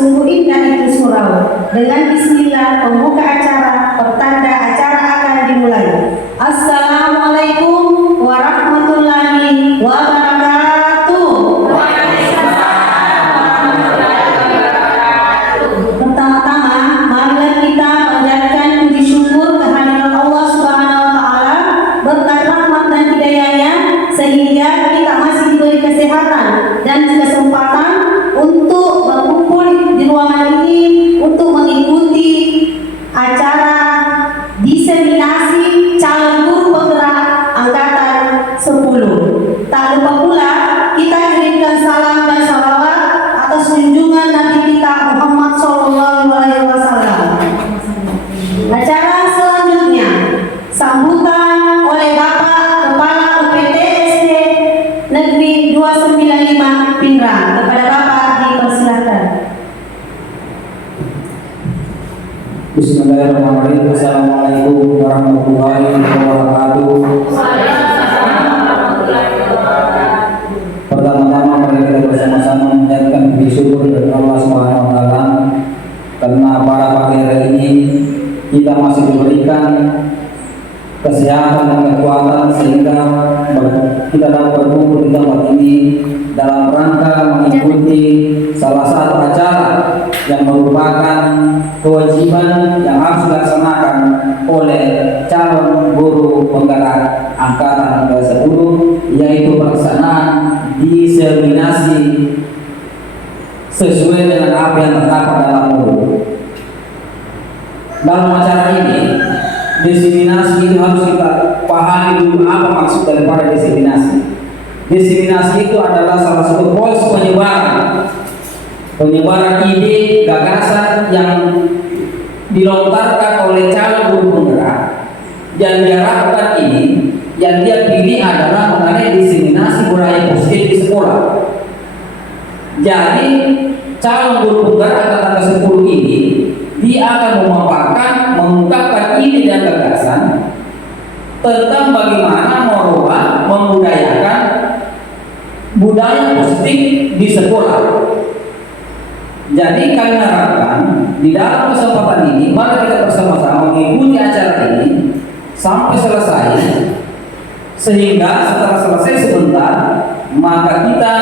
sungguh indah itu surau. Dengan bismillah pembuka acara, pertanda acara akan dimulai. Assalamualaikum warahmatullahi wabarakatuh. Pertama-tama, marilah kita panjatkan puji syukur kehadirat Allah Subhanahu wa taala berkat rahmat dan hidayahnya sehingga kita masih diberi kesehatan dan kesempatan untuk berkumpul di ruangan ini untuk mengikuti acara diseminasi calon guru penggerak angkatan 10. Tak lupa pula kita kirimkan salam dan salawat atas junjungan Nabi kita Muhammad SAW. Acara selanjutnya sambutan oleh Bapak Kepala UPT SD Negeri 295 Pindrang. Kepada Bapak dipersilakan. Bismillahirrahmanirrahim. Assalamualaikum warahmatullahi wabarakatuh. Pertama-tama mari kita bersama-sama menyanyikan puji syukur kepada Allah Subhanahu wa taala karena pada pagi hari ini kita masih diberikan kesehatan dan kekuatan sehingga kita dapat berkumpul di tempat ini dalam rangka mengikuti salah satu acara yang merupakan kewajiban yang harus dilaksanakan oleh calon guru penggerak angkatan ke-10, yaitu pelaksanaan diseminasi sesuai dengan apa yang terdapat dalam guru. Dalam acara ini, diseminasi itu harus kita pahami dulu apa maksud daripada diseminasi. Diseminasi itu adalah salah satu proses penyebaran ide, gagasan yang dilontarkan oleh calon guru penggerak. Yang diharapkan ini, yang dia pilih adalah mengenai diseminasi budaya positif di sekolah. Jadi calon guru penggerak angkatan ke-10 ini dia akan memaparkan, mengungkapkan ide dan gagasan tentang bagaimana merubah, membudayakan budaya positif di sekolah. Jadi kami harapkan di dalam kesempatan ini mari kita bersama-sama mengikuti acara ini sampai selesai, sehingga setelah selesai sebentar maka kita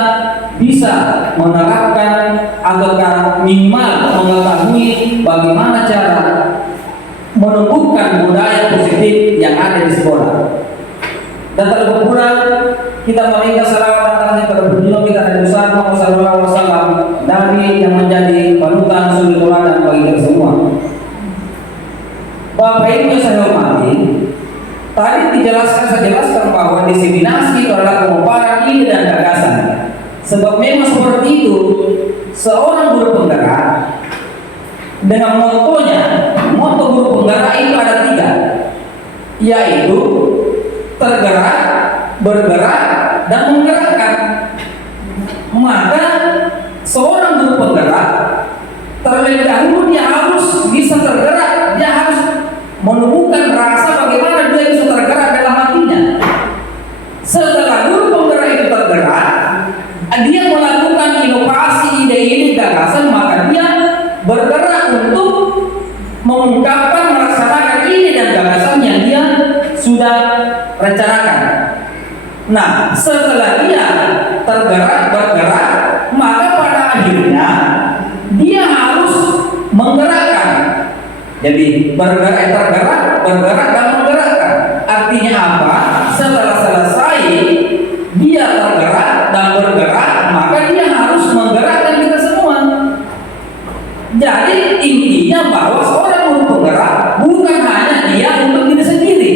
bisa menerapkan atau minimal mengetahui bagaimana cara menumbuhkan budaya positif yang ada di sekolah. Dan terlebih pula kita meminta salawat dan kepada baginda kita Nabi Muhammad SAW, Nabi yang menjadi panutan suri teladan bagi kita semua. Bapak Ibu yang saya hormati, tadi saya jelaskan bahwa diseminasi itu adalah pemaparan ide dan gagasan. Sebab memang seperti itu, seorang guru penggerak dengan moto guru penggerak itu ada 3, yaitu tergerak, bergerak, dan menggerakkan. Maka seorang guru penggerak terlebih dahulu dia harus bisa tergerak, dia harus menumbuhkan rasa bagaimana dia bisa tergerak dalam hatinya. Setelah guru penggerak itu tergerak, dia melakukan inovasi ide-ide gagasan, maka dia bergerak untuk mengungkapkan, melaksanakan ide dan gagasan yang dia sudah rencanakan. Nah, setelah dia tergerak, bergerak, maka pada akhirnya dia harus menggerakkan. Jadi tergerak, bergerak dan menggerakkan. Artinya apa? Setelah selesai dia tergerak dan bergerak, maka dia harus menggerakkan kita semua. Jadi intinya bahwa seorang guru penggerak bukan hanya dia untuk diri sendiri,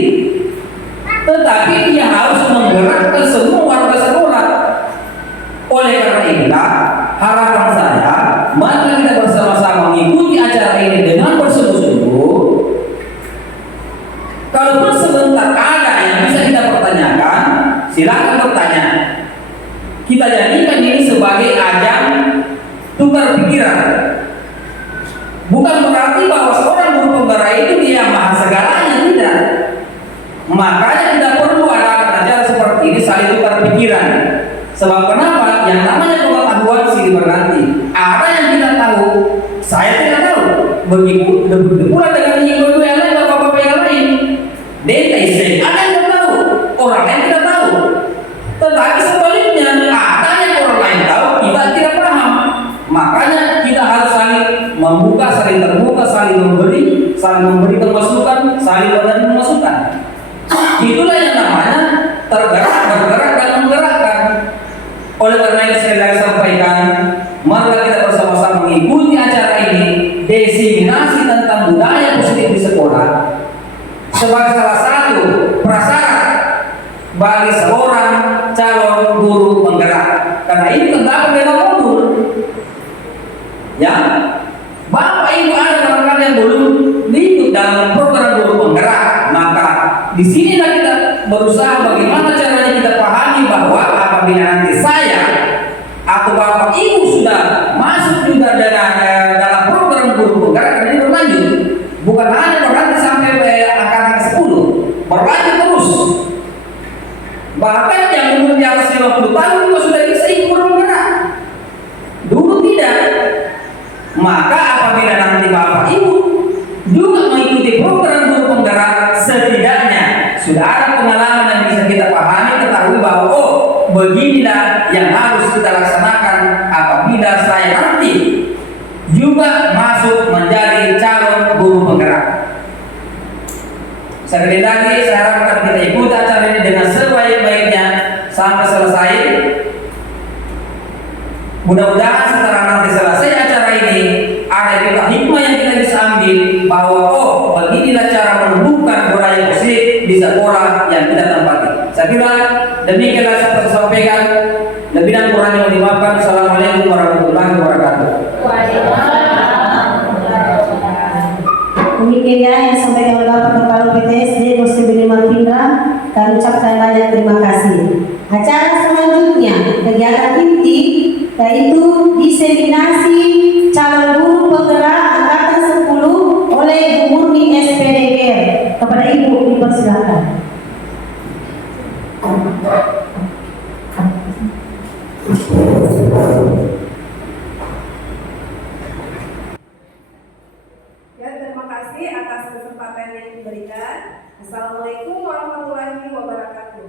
tetapi dia harus menggerakkan semua warga sekolah. Oleh karena itulah harapan saya, mari kita bersama-sama mengikuti acara ini dengan bersungguh-sungguh. Kalaupun sebentar ada yang bisa kita pertanyakan, silakan bertanya. Kita jadikan ini sebagai ajang tukar pikiran. Bukan berarti bahwa seorang guru penggerak itu dia maha segalanya, tidak. Makanya tidak perlu ada acara seperti ini saling tukar pikiran. Sebab kenapa? Yang namanya pengetahuan silih berganti. Ada yang kita tahu, Saya tidak tahu. Begitu pula dengan ibu-ibu yang lain, bapak-bapak yang lain. Data istri ada yang tidak tahu, orang lain tidak tahu. Tetapi sebaliknya ada yang orang lain tahu, kita tidak paham. Makanya kita harus saling membuka, saling terbuka, saling memberikan masukan, saling menerima masukan. Itulah yang namanya tergerak, bergerak dan menggerakkan. Oleh karena itu saya lagi sampaikan, mari kita bersama-sama mengikuti acara ini, diseminasi tentang budaya positif di sekolah sebagai salah satu prasyarat bagi seorang calon guru penggerak. Karena ini terdapat dalam modul. Ya, Bapak Ibu ada barangkali yang belum ikut dalam program guru penggerak, maka di sinilah kita berusaha bagaimana caranya kita pahami bahwa apabila nanti saya atau Bapak Ibu sudah masuk juga dalam program guru penggerak, ini berlanjut, bukan hanya berhenti sampai angka 10, berlanjut terus. Bahkan yang umur di atas 50 tahun juga sudah bisa ikut guru penggerak. Dulu tidak. Maka apabila nanti Bapak Ibu juga mengikuti program guru penggerak, setidaknya sudah ada pengalaman yang bisa kita pahami, ketahui bahwa oh, beginilah yang harus kita laksanakan apabila saya nanti juga masuk menjadi calon guru penggerak. Sekali lagi saya harapkan kita ikuti acara ini dengan sebaik-baiknya sampai selesai. Mudah-mudahan setelah nanti selesai acara ini ada juga hikmah yang kita bisa ambil bahwa oh, beginilah cara menumbuhkan budaya positif di sekolah yang kita tempati. Saya kira demikianlah saya sampaikan. Lebih dan kurangnya mohon dimaafkan. Assalamualaikum warahmatullahi wabarakatuh. Demikian yang disampaikan oleh Bapak Kepala PTSD Muslimin Malpindra. Kami ucapkan banyak terima kasih. Acara selanjutnya kegiatan inti yaitu diseminasi calon guru penggerak angkatan 10 oleh Bu Murni SPDGR. Kepada Ibu dipersilakan. Ya, terima kasih atas kesempatan yang diberikan. Assalamualaikum warahmatullahi wabarakatuh.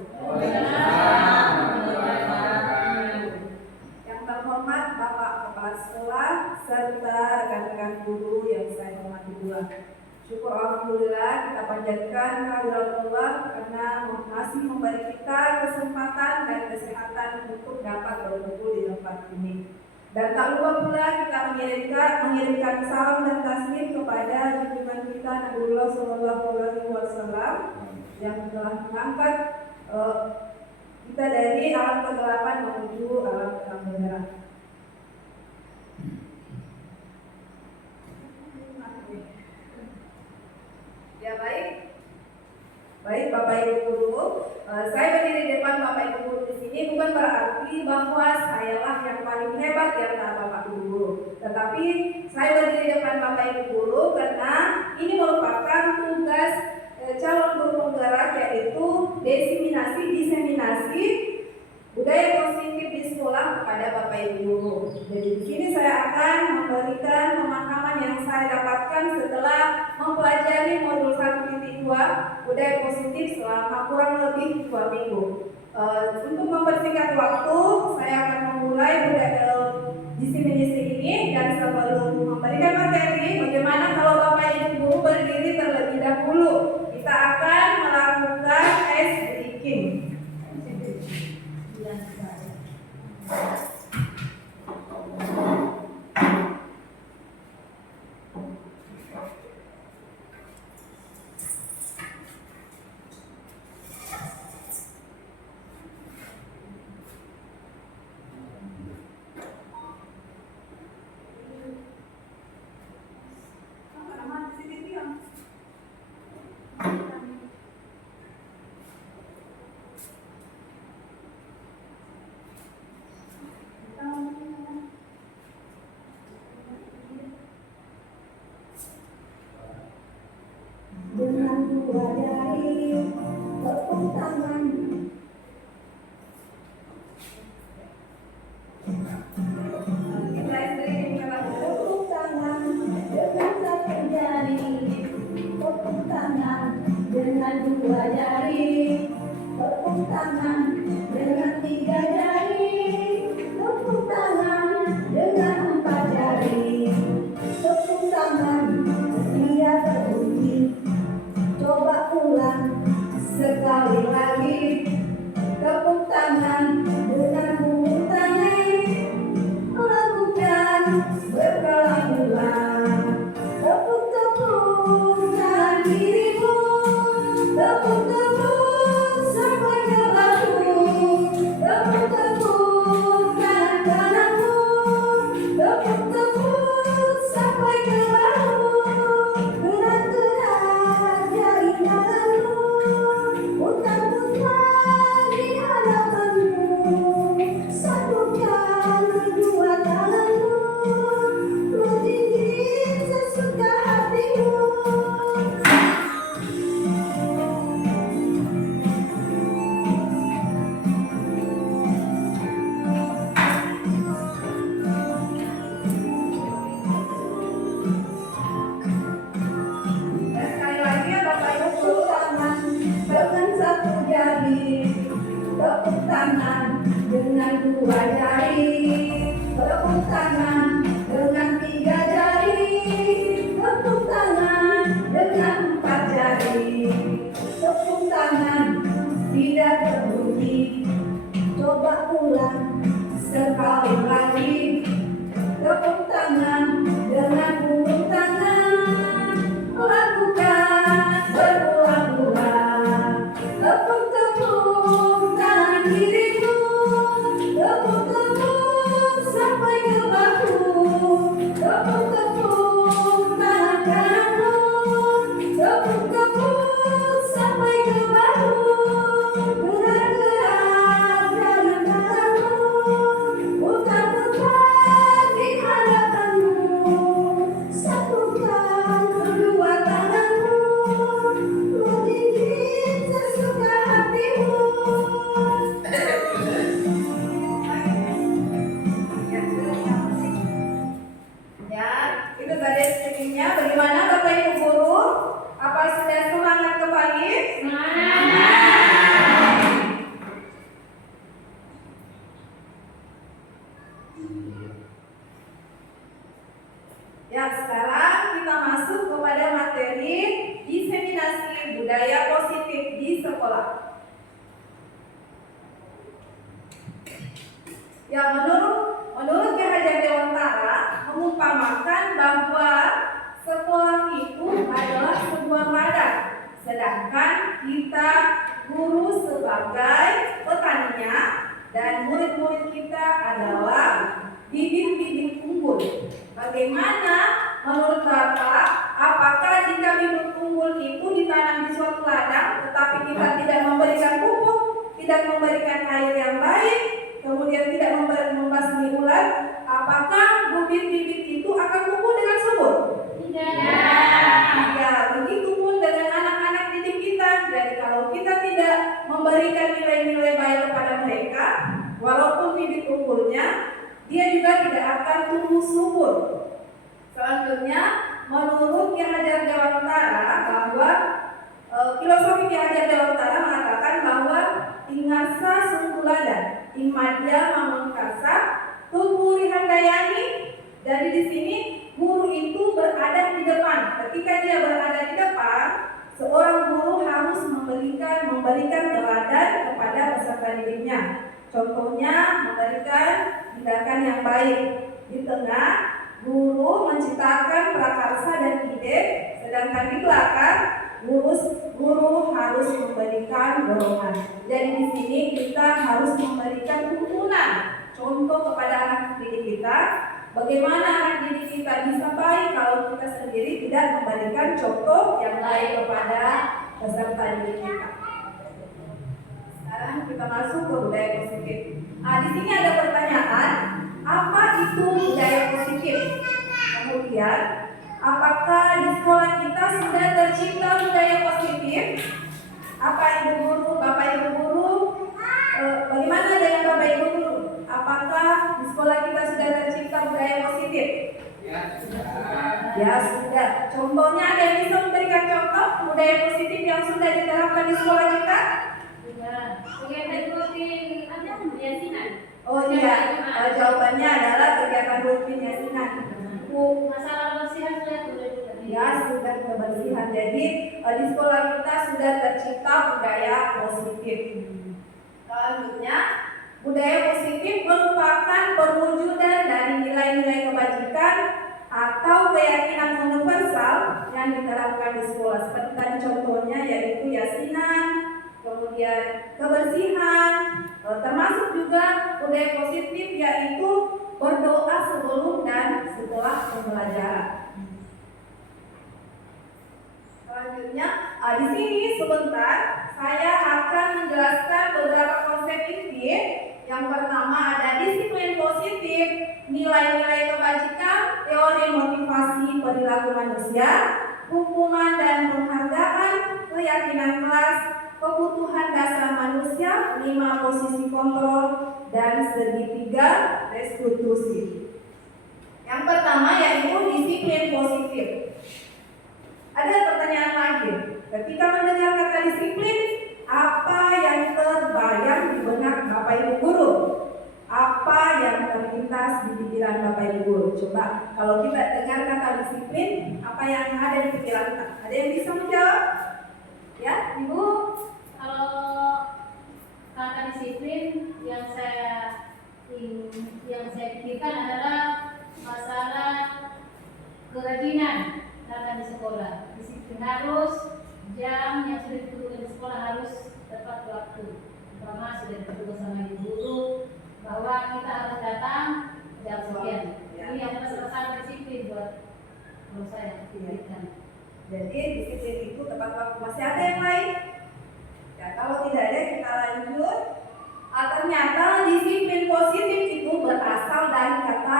Yang terhormat Bapak Kepala Sekolah serta rekan-rekan guru yang saya hormati pula. Syukur alhamdulillah kita panjatkan kehadirat Allah karena masih memberi kita kesempatan dan kesehatan untuk dapat berkumpul di tempat ini. Dan tak lupa pula kita mengirimkan salam dan taslim kepada junjungan kita Nabiullah Sallallahu Alaihi Wasallam yang telah mengangkat kita dari alam kegelapan menuju alam kebenaran. Ya baik Bapak Ibu guru, saya berdiri di depan Bapak Ibu guru di sini bukan berarti bahwa sayalah yang paling hebat di antara Bapak Ibu guru. Tetapi saya berdiri di depan Bapak Ibu guru karena ini merupakan tugas calon guru penggerak, yaitu diseminasi budaya positif di sekolah kepada Bapak Ibu guru. Jadi di sini saya akan memberikan pemahaman yang saya dapatkan setelah mempelajari modul 1.2 budaya positif selama kurang lebih 2 minggu. Untuk mempersingkat waktu, saya akan memulai diseminasi ini, dan sebelum memberikan materi, bagaimana kalau Bapak Ibu guru berdiri terlebih dahulu. Kita akan melakukan ice breaking. tangan dengan 3 jari, tepuk tangan dengan 4 jari, tepuk tangan tidak berbunyi. Coba ulang sekali lagi, tepuk tangan dengan punggung tangan, lakukan berkali-ulang. Tepuk-tepuk tangan dirimu, tepuk-tepuk sampai ke bahu, tepuk-tepuk tangan kananmu, tepuk-tepuk sampai ke bahu. Gerak-gerak jari tanganmu, putar-putar di hadapanmu, satukan kedua tanganmu, berjinjit sesuka hatimu. Dan sekali lagi ya Bapak Ibu, tepuk tangan dengan 1 jari, tepuk tangan dengan 2 jari, tepuk tangan dengan 3 jari, tepuk tangan dengan 4 jari, tepuk tangan tidak berbunyi. Coba ulang sekali lagi, tepuk tangan dengan punggung tangan, lakukan berulang-ulang. Tepuk-tepuk tangan dirimu, tepuk-tepuk sampai ke bahu, tepuk-tepuk tangan kananmu, tepuk-tepuk sampai ke bahu. Gerak-gerak jari tanganmu, putar-putar di hadapanmu, satukan kedua tanganmu, berjinjit sesuka hatimu. Ya, itu tadi speakingnya. Bagaimana Bapak Ibu Guru? Apa sudah semangat kembali? Ya, sekarang kita masuk kepada materi diseminasi budaya positif di sekolah. Ya, menurut Ki Hajar Dewantara mengumpamakan bahwa sekolah itu adalah sebuah ladang, sedangkan kita guru sebagai petaninya dan murid-murid kita adalah bibit-bibit unggul. Bagaimana menurut Bapak, apakah jika bibit unggul itu ditanam di suatu ladang tetapi kita tidak memberikan pupuk, tidak memberikan air yang baik, kemudian tidak membasmi ulat, apakah bibit-bibit itu akan tumbuh dengan subur? Ya, begitu pun dengan anak-anak didik kita. Jadi kalau kita tidak memberikan nilai-nilai baik kepada mereka, walaupun bibit unggulnya, dia juga tidak akan tumbuh subur. Selanjutnya, menurut Ki Hajar Dewantara bahwa filosofi Ki Hajar Dewantara mengatakan bahwa ingasa sungkulada, imadya mamangkasa, tuburi handayani. Jadi di sini guru itu berada di depan. Ketika dia berada di depan, seorang guru harus memberikan teladan kepada peserta didiknya. Contohnya memberikan tindakan yang baik. Di tengah, guru menciptakan prakarsa dan ide, sedangkan di belakang guru harus memberikan dorongan. Jadi di sini kita harus memberikan tuntunan, contoh kepada anak didik kita. Bagaimana anak didik kita bisa baik kalau kita sendiri tidak memberikan contoh yang baik kepada peserta didik kita. Sekarang kita masuk ke budaya positif. Di sini ada pertanyaan, apa itu budaya positif? Kemudian, apakah di sekolah kita sudah tercipta budaya positif? Apa Ibu Guru, Bapak Ibu Guru? Bagaimana dengan Bapak Ibu Guru? Apakah di sekolah kita sudah tercipta budaya positif? Ya sudah. Contohnya ada yang bisa memberikan contoh budaya positif yang sudah diterapkan di sekolah kita? Kegiatan rutin yasinan. Oh iya, jawabannya adalah kegiatan rutin yasinan. Masalah kebersihan sudah juga. Ya, sudah kebersihan. Jadi di sekolah kita sudah tercipta budaya positif. Selanjutnya, budaya positif merupakan perwujudan dari nilai-nilai kebajikan atau keyakinan universal yang diterapkan di sekolah. Seperti tadi contohnya yaitu yasinan, kemudian kebersihan, termasuk juga budaya positif yaitu berdoa sebelum dan setelah pembelajaran. Selanjutnya, di sini sebentar saya akan menjelaskan beberapa konsep inti. Yang pertama ada disiplin positif, nilai-nilai kebajikan, teori motivasi perilaku manusia, hukuman dan penghargaan, keyakinan kelas, kebutuhan dasar manusia, 5 posisi kontrol, dan segitiga restitusi. Yang pertama yaitu disiplin positif. Ada pertanyaan lagi, ketika mendengar kata disiplin, apa yang terbayang di benak Bapak Ibu guru? Apa yang terlintas di pikiran Bapak Ibu guru? Coba, kalau kita dengar kata disiplin, apa yang ada di pikiran kita? Ada yang bisa menjawab? Ya, Ibu? Kalau kata disiplin yang saya pikirkan adalah masalah kerajinan datang di sekolah. Disiplin harus jam yang sudah ditentukan di sekolah harus tepat waktu. Pertama sudah ditentukan sama ibu guru bahwa kita harus datang jam sekian. Ini adalah salah satu disiplin buat saya pikirkan. Jadi disiplin itu tepat waktu. Masih ada yang lain? Ya, kalau tidak ada kita lanjut. Ternyata disiplin positif itu berasal dari kata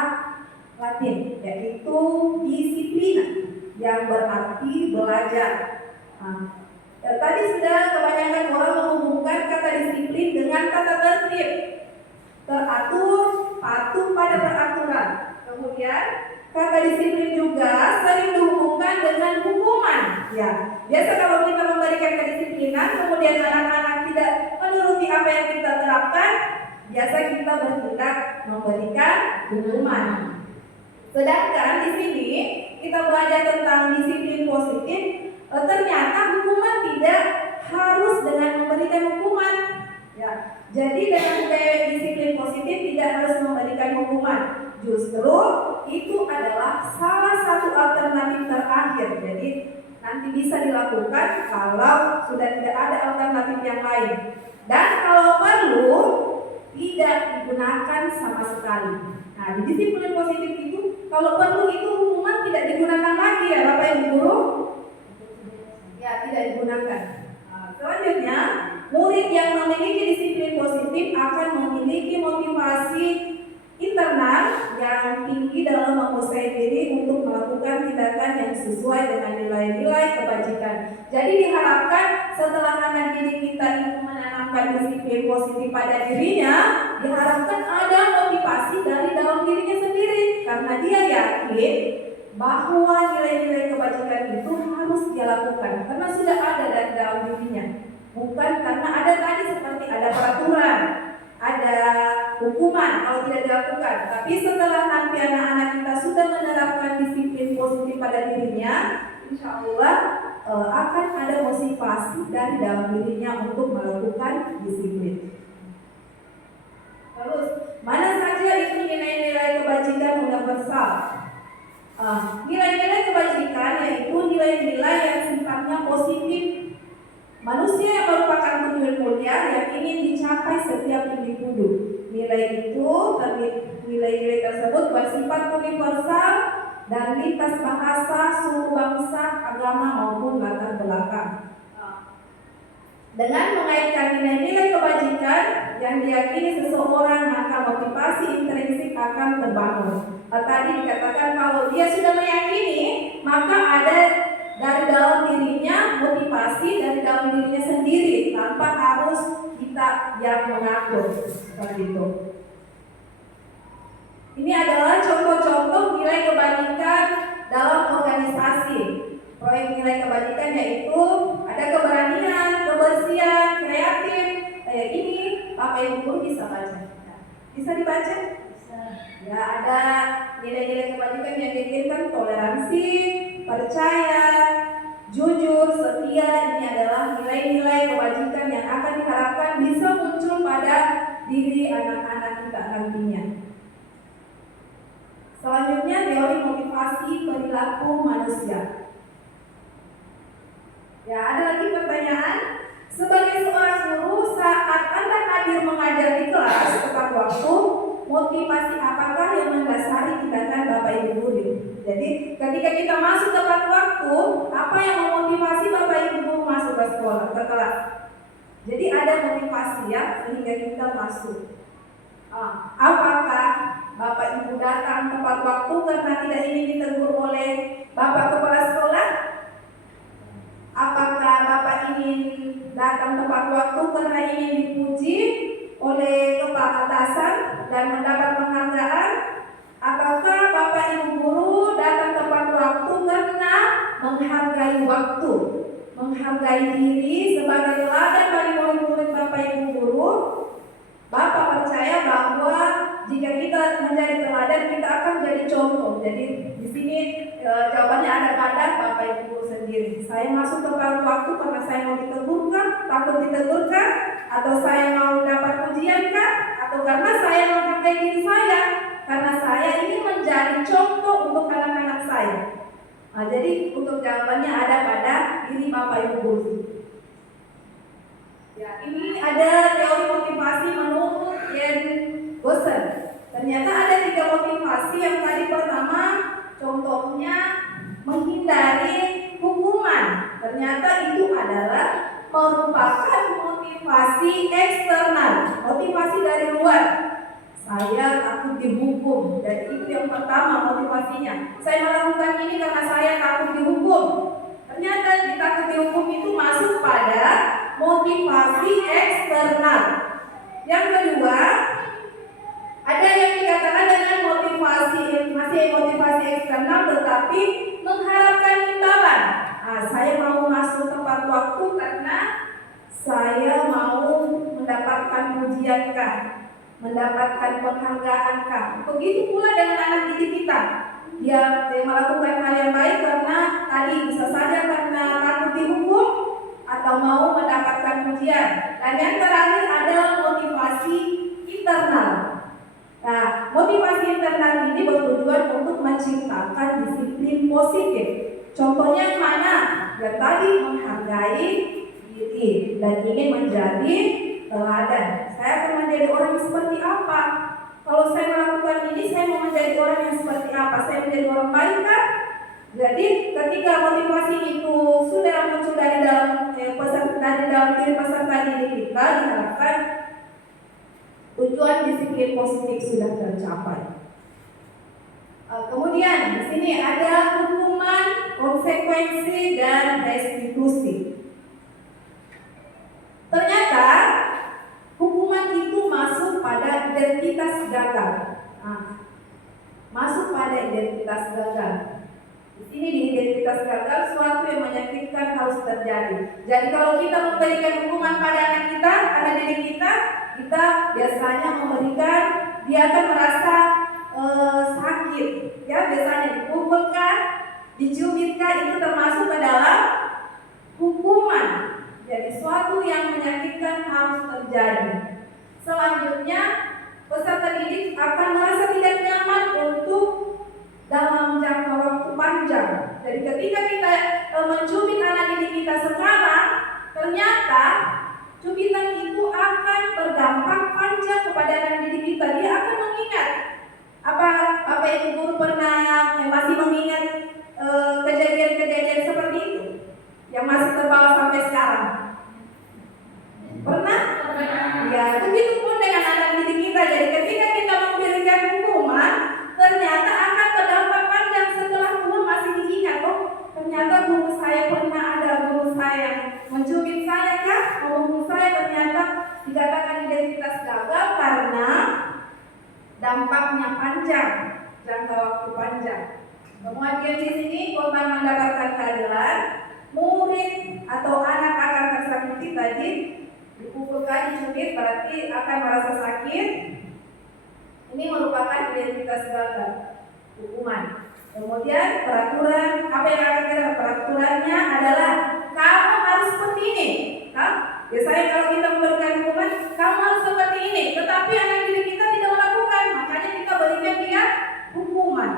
Latin, yaitu disiplina, yang berarti belajar. Tadi sudah kebanyakan orang menghubungkan kata disiplin dengan kata tertib, teratur, patuh pada peraturan. Kemudian kata disiplin juga sering dihubungkan dengan hukuman. Ya, biasa kalau kita memberikan kedisiplinan, kemudian anak-anak tidak menuruti apa yang kita terapkan, biasa kita bertindak memberikan hukuman. Sedangkan di sini kita belajar tentang disiplin positif, ternyata hukuman tidak harus dengan memberikan hukuman. Ya, jadi dengan budaya disiplin positif tidak harus memberikan hukuman. Justru itu adalah salah satu alternatif terakhir. Jadi nanti bisa dilakukan kalau sudah tidak ada alternatif yang lain. Dan kalau perlu tidak digunakan sama sekali. Nah, di disiplin positif itu kalau perlu itu hukuman tidak digunakan lagi ya Bapak Ibu guru. Ya, tidak digunakan. Selanjutnya, murid yang memiliki disiplin positif akan memiliki motivasi internal yang tinggi dalam menguasai diri untuk melakukan tindakan yang sesuai dengan nilai-nilai kebajikan. Jadi diharapkan setelah anak didik kita itu menanamkan disiplin positif pada dirinya, diharapkan ada motivasi dari dalam dirinya sendiri karena dia yakin bahwa nilai-nilai kebajikan itu harus dia lakukan karena sudah ada dari dalam dirinya, bukan karena ada tadi seperti ada peraturan, ada hukuman kalau tidak dilakukan. Tapi setelah nanti anak-anak kita sudah menerapkan disiplin positif pada dirinya, insya Allah akan ada motivasi dari dalam dirinya untuk melakukan disiplin. Terus, mana saja itu nilai-nilai kebajikan universal? Nilai-nilai kebajikan yaitu nilai-nilai yang sifatnya positif. Manusia yang merupakan tujuan mulia yang ingin dicapai setiap individu. Nilai-nilai tersebut bersifat universal dan lintas bahasa, suku bangsa, agama maupun latar belakang. Dengan mengaitkan nilai-nilai kebajikan yang diyakini seseorang, maka motivasi intrinsik akan terbangun. Tadi dikatakan kalau dia sudah meyakini, maka ada dari dalam dirinya motivasi dari dalam dirinya sendiri tanpa harus kita yang mengatur seperti itu. Ini adalah contoh-contoh nilai kebajikan dalam organisasi. Proyek nilai kebajikan yaitu ada keberanian, kebersihan, kreatif, Bisa dibaca? Bisa. Ya, ada nilai-nilai kebajikan yang diinginkan: toleransi, percaya, jujur, setia. Ini adalah nilai-nilai kebajikan yang akan diharapkan bisa muncul pada diri anak-anak kita nantinya. Selanjutnya, teori motivasi perilaku manusia. Ya, ada lagi pertanyaan. Sebagai seorang guru, saat Anda hadir mengajar di kelas tepat waktu, motivasi apakah yang mendasari tindakan Bapak Ibu guru? Jadi, ketika kita masuk tepat waktu, apa yang memotivasi Bapak Ibu guru masuk ke sekolah, ke kelas? Jadi ada motivasi ya, sehingga kita masuk. Apakah Bapak Ibu datang tepat waktu karena tidak ingin ditegur oleh Bapak Kepala Sekolah? Apakah Bapak ingin datang tepat waktu karena ingin dipuji oleh kepala atasan dan mendapat penghargaan? Ataukah Bapak Ibu guru datang tepat waktu karena menghargai waktu, menghargai diri sebagai teladan bagi murid-murid Bapak Ibu guru? Bapak percaya bahwa jika kita menjadi teladan, kita akan jadi contoh. Jadi di sini jawabannya ada pada Bapak Ibu guru sendiri. Saya masuk tepat waktu karena saya mau ditegurkan, takut ditegurkan, atau saya mau dapat pujian kah? Atau karena saya menghargai diri saya, karena saya ingin menjadi contoh untuk anak-anak saya. Jadi untuk jawabannya ada pada diri Bapak Ibu guru. Ya, ini ada teori motivasi menurut Jen Gossen. Ternyata ada 3 motivasi. Yang tadi pertama, contohnya menghindari hukuman. Ternyata itu adalah merupakan motivasi eksternal, motivasi dari luar. Saya takut dihukum. Jadi itu yang pertama motivasinya. Saya melakukan ini karena saya takut dihukum. Ternyata takut dihukum itu masuk pada motivasi eksternal. Yang kedua, ada yang dikatakan dengan motivasi eksternal tetapi mengharapkan imbalan. Saya mau masuk tepat waktu karena saya mau mendapatkan pujian kah, mendapatkan penghargaan kah. Begitu pula dengan anak didik kita. Dia melakukan hal yang baik karena tadi bisa saja karena takut dihukum atau mau mendapatkan pujian. Dan yang terakhir adalah motivasi internal. Nah, motivasi internal ini bertujuan untuk menciptakan disiplin positif. Contohnya yang mana? Yang tadi menghargai diri dan ingin menjadi teladan. Saya akan menjadi orang yang seperti apa? Kalau saya melakukan ini, saya mau menjadi orang yang seperti apa? Saya menjadi orang baik kan? Jadi ketika motivasi itu sudah muncul dari dalam diri peserta didik kita, diharapkan tujuan disiplin positif sudah tercapai. Kemudian di sini ada hukuman, konsekuensi, dan restitusi. Ternyata hukuman itu masuk pada identitas gagal. Masuk pada identitas gagal. Di sini di identitas gagal, suatu yang menyakitkan harus terjadi. Jadi kalau kita memberikan hukuman pada anak kita, anak didik kita biasanya memberikan, dia akan merasa sakit. Ya, biasanya dipukulkan, dicubitkan, itu termasuk ke dalam hukuman. Jadi suatu yang menyakitkan harus terjadi. Selanjutnya, peserta didik akan merasa tidak nyaman untuk dalam jangka waktu panjang. Jadi ketika kita mencubit anak didik kita sekarang, ternyata cubitan itu akan berdampak panjang kepada anak didik kita. Dia akan mengingat. Apa Ibu guru pernah masih mengingat kejadian-kejadian seperti itu yang masih terbawa sampai sekarang? Pernah? Ya, begitu pun dengan anak didik kita. Jadi ketika kita memberikan hukuman, ternyata akan berdampak panjang setelah hukuman masih diingat. Ternyata guru saya pernah ada guru saya mencubit saya kah? Memukul saya, ternyata dikatakan identitas gagal karena dampaknya panjang, jangka waktu panjang. Kemudian di sini korban mendapatkan keadilan, murid atau anak akan tersakiti tadi, dipukulkan, dicubit berarti akan merasa sakit. Ini merupakan identitas gagal, hukuman. Kemudian peraturan, apa yang akan kita peraturannya adalah kamu harus seperti ini. Biasanya kalau kita memberikan hukuman, kamu harus seperti ini. Tetapi anak didik kita tidak melakukan, makanya kita berikan dia hukuman.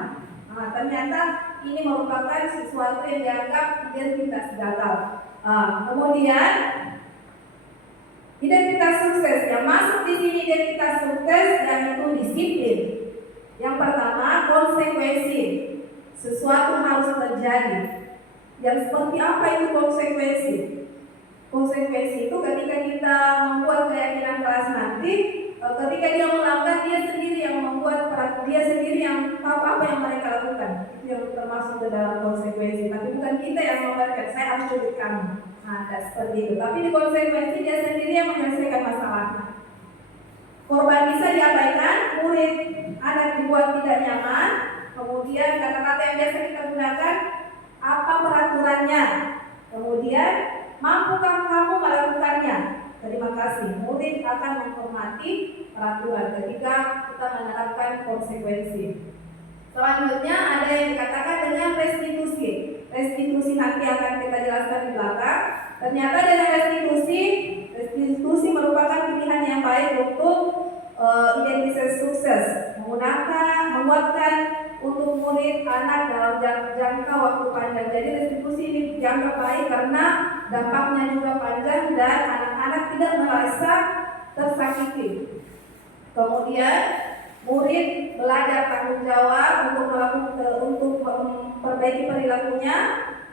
Nah, ternyata ini merupakan sesuatu yang dianggap identitas gagal. Kemudian identitas sukses yang masuk di sini, identitas sukses yang itu disiplin. Yang pertama, konsekuensi. Sesuatu harus terjadi. Yang seperti apa itu konsekuensi? Konsekuensi itu ketika kita membuat keyakinan keras nanti, ketika dia melanggar, dia sendiri yang membuat, dia sendiri yang tahu apa yang mereka lakukan. Itu yang termasuk ke dalam konsekuensi. Tapi bukan kita yang memberikan, saya harus culik kamu. Nah, seperti itu. Tapi di konsekuensi dia sendiri yang menyelesaikan masalahnya. Korban bisa diabaikan, murid anak dibuat tidak nyaman. Kemudian kata-kata yang biasa kita gunakan, apa peraturannya? Kemudian mampukah kamu melakukannya? Terima kasih. Murid akan menghormati peraturan ketika kita menerapkan konsekuensi. Selanjutnya ada yang dikatakan dengan restitusi. Restitusi nanti akan kita jelaskan di belakang. Ternyata dengan restitusi merupakan pilihan yang baik untuk identitas sukses, menguatkan untuk murid anak dalam jangka waktu panjang. Jadi restitusi ini dianggap baik karena dampaknya juga panjang dan anak-anak tidak merasa tersakiti. Kemudian murid belajar tanggung jawab untuk memperbaiki perilakunya,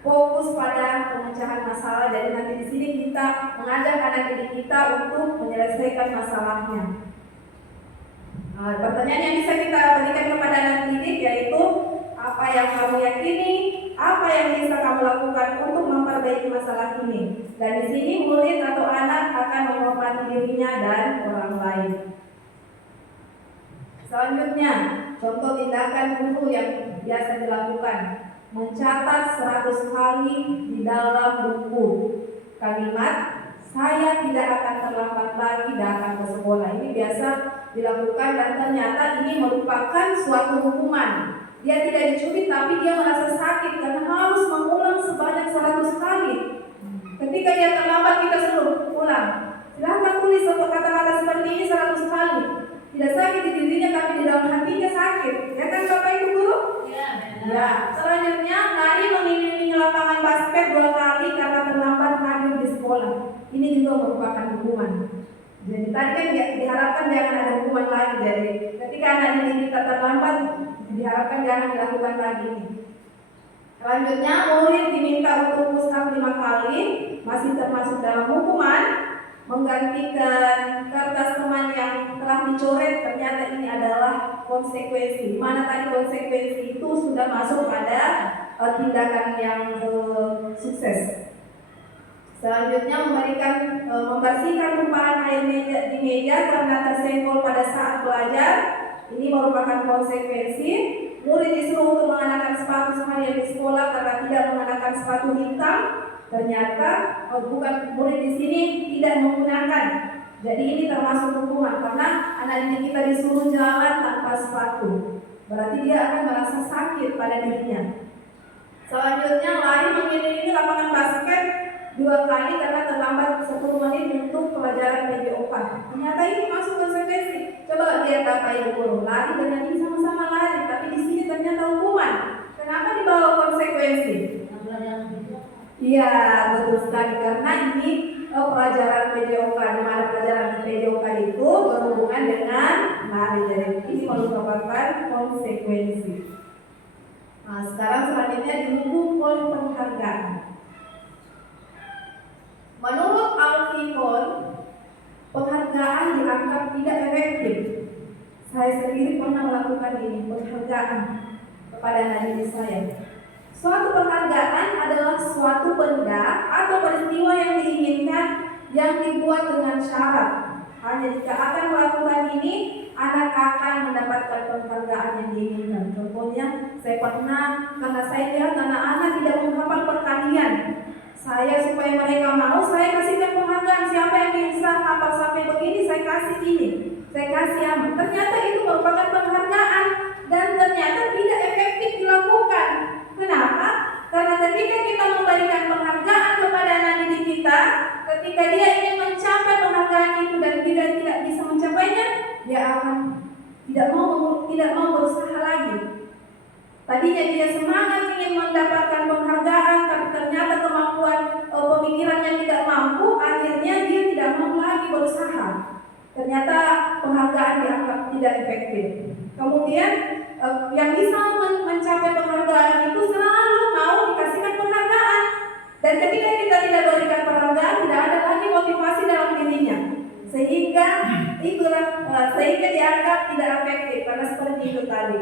fokus pada pemecahan masalah. Jadi nanti di sini kita mengajak anak didik kita untuk menyelesaikan masalahnya. Pertanyaan yang bisa kita berikan kepada anak didik yaitu apa yang kamu yakini, apa yang bisa kamu lakukan untuk memperbaiki masalah ini. Dan di sini murid atau anak akan menghormati dirinya dan orang lain. Selanjutnya, contoh tindakan guru yang biasa dilakukan, mencatat 100 kali di dalam buku kalimat saya tidak akan terlambat lagi datang ke sekolah. Ini biasa dilakukan dan ternyata ini merupakan suatu hukuman. Dia tidak dicubit tapi dia merasa sakit karena harus mengulang sebanyak 100 kali. Ketika dia terlambat kita suruh ulang. Silahkan tulis kata-kata seperti ini 100 kali. Tidak sakit di dirinya tapi di dalam hatinya sakit. Ya kan Bapak Ibu Guru? Ya. Selanjutnya lari mengelilingi lapangan basket 2 kali karena terlambat hadir di sekolah. Ini juga merupakan hukuman. Jadi tadi kan diharapkan jangan ada hukuman lagi. Jadi ketika anak didik kita terlambat, diharapkan jangan dilakukan lagi ini. Selanjutnya murid diminta untuk push up 5 kali, masih termasuk dalam hukuman. Menggantikan kertas teman yang telah dicoret, ternyata ini adalah konsekuensi. Mana tadi konsekuensi itu sudah masuk pada tindakan yang sukses. Selanjutnya membersihkan tumpahan air di meja karena tersenggol pada saat belajar. Ini merupakan konsekuensi. Murid disuruh untuk mengenakan sepatu seharian di sekolah karena tidak mengenakan sepatu hitam. Ternyata bukan murid di sini tidak menggunakan. Jadi ini termasuk hukuman karena anak didik kita disuruh jalan tanpa sepatu. Berarti dia akan merasa sakit pada dirinya. Selanjutnya lari mengelilingi lapangan basket 2 kali karena terlambat 10 menit untuk pelajaran PJOK. Ternyata ini masuk konsekuensi. Coba lihat Bapak Ibu Guru, lari dengan ini sama-sama lari, tapi di sini ternyata hukuman. Kenapa dibawa konsekuensi? Iya, betul sekali karena ini pelajaran PJOK. Di mana pelajaran PJOK itu berhubungan dengan lari. Jadi ini merupakan konsekuensi. Nah, sekarang selanjutnya didukung oleh penghargaan. Menurut Al-Fikon, penghargaan dianggap tidak efektif. Saya sendiri pernah melakukan ini, penghargaan kepada anak didik saya. Suatu penghargaan adalah suatu benda atau peristiwa yang diinginkan yang dibuat dengan syarat. Hanya jika akan melakukan ini, anak akan mendapatkan penghargaan yang diinginkan. Contohnya, saya pernah, karena saya lihat anak-anak tidak menghafal perkalian. Saya supaya mereka mau, saya kasihkan penghargaan. Siapa yang bisa hafal sampai begini, saya kasih ini. Saya kasih aman. Ternyata itu merupakan mencapainya, dia akan tidak mau berusaha lagi. Tadinya dia semangat ingin mendapatkan penghargaan, tapi ternyata kemampuan pemikirannya tidak mampu, akhirnya dia tidak mau lagi berusaha. Ternyata penghargaan dianggap tidak efektif. Kemudian yang bisa mencapai penghargaan itu selalu mau dikasihkan penghargaan. Dan ketika kita tidak berikan penghargaan, tidak ada lagi motivasi dalam dirinya. Sehingga dianggap tidak efektif karena seperti itu tadi.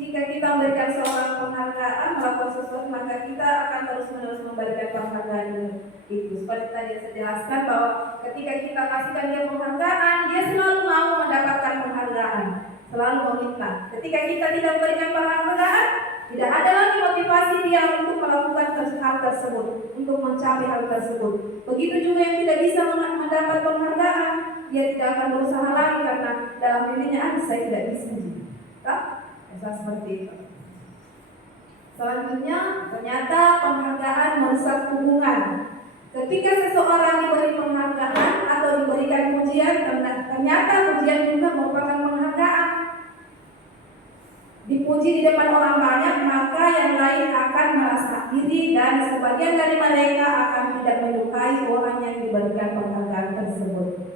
Jika kita memberikan seorang penghargaan, melakukan sesuatu, maka kita akan terus-menerus memberikan penghargaan itu. Seperti tadi saya jelaskan bahwa ketika kita kasihkan dia penghargaan, dia selalu mau mendapatkan penghargaan, selalu meminta. Ketika kita tidak memberikan penghargaan, tidak ada lagi motivasi dia untuk melakukan hal tersebut, untuk mencapai hal tersebut. Begitu juga yang tidak bisa mendapat penghargaan, dia tidak akan berusaha lagi karena dalam dirinya saya tidak bisa. Seperti itu. Selanjutnya, ternyata penghargaan merusak hubungan. Ketika seseorang diberi penghargaan atau diberikan pujian, ternyata pujian juga merupakan penghargaan. Dipuji di depan orang banyak, maka yang lain akan merasa iri dan sebagian dari mereka akan tidak menyukai orang yang diberikan penghargaan tersebut.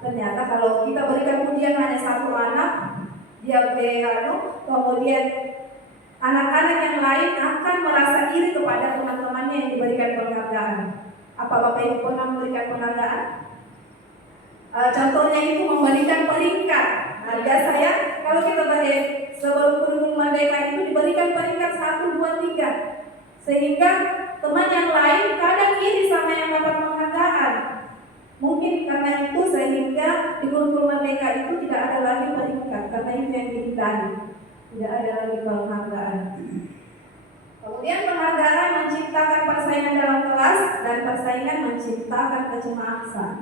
Ternyata kalau kita berikan pujian hanya satu anak, kemudian anak-anak yang lain akan merasa iri kepada teman-temannya yang diberikan penghargaan. Apa Bapak Ibu pernah memberikan penghargaan? Contohnya itu memberikan peringkat. Biasanya kalau kita sebelum kurikulum merdeka itu diberikan peringkat 1, 2, 3, sehingga teman yang lain kadang iri sama yang dapat penghargaan. Mungkin karena itu sehingga di kurikulum merdeka itu tidak ada lagi peringkat, karena itu yang dihindari, tidak ada lagi penghargaan. Kemudian penghargaan menciptakan persaingan dalam kelas dan persaingan menciptakan kecemasan.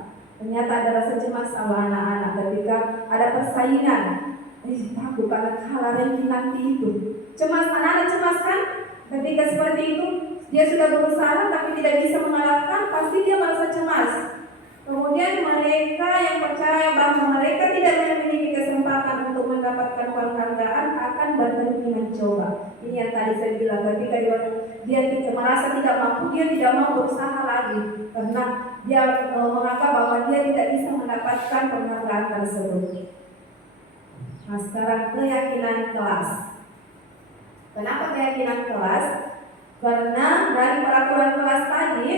Ternyata ada rasa cemas sama anak-anak ketika ada persaingan. Takut karena kalah ranking nanti itu. Cemas, anak-anak cemas kan? Ketika seperti itu dia sudah berusaha tapi tidak bisa mengalahkan, pasti dia merasa cemas. Kemudian mereka yang percaya bahwa mereka tidak memiliki kesempatan untuk mendapatkan penghargaan akan berhenti mencoba. Ini yang tadi saya bilang, ketika dia merasa tidak mampu, dia tidak mau berusaha lagi karena dia menganggap bahwa dia tidak bisa mendapatkan penghargaan tersebut. Nah, sekarang keyakinan kelas. Kenapa keyakinan kelas? Karena dari peraturan kelas tadi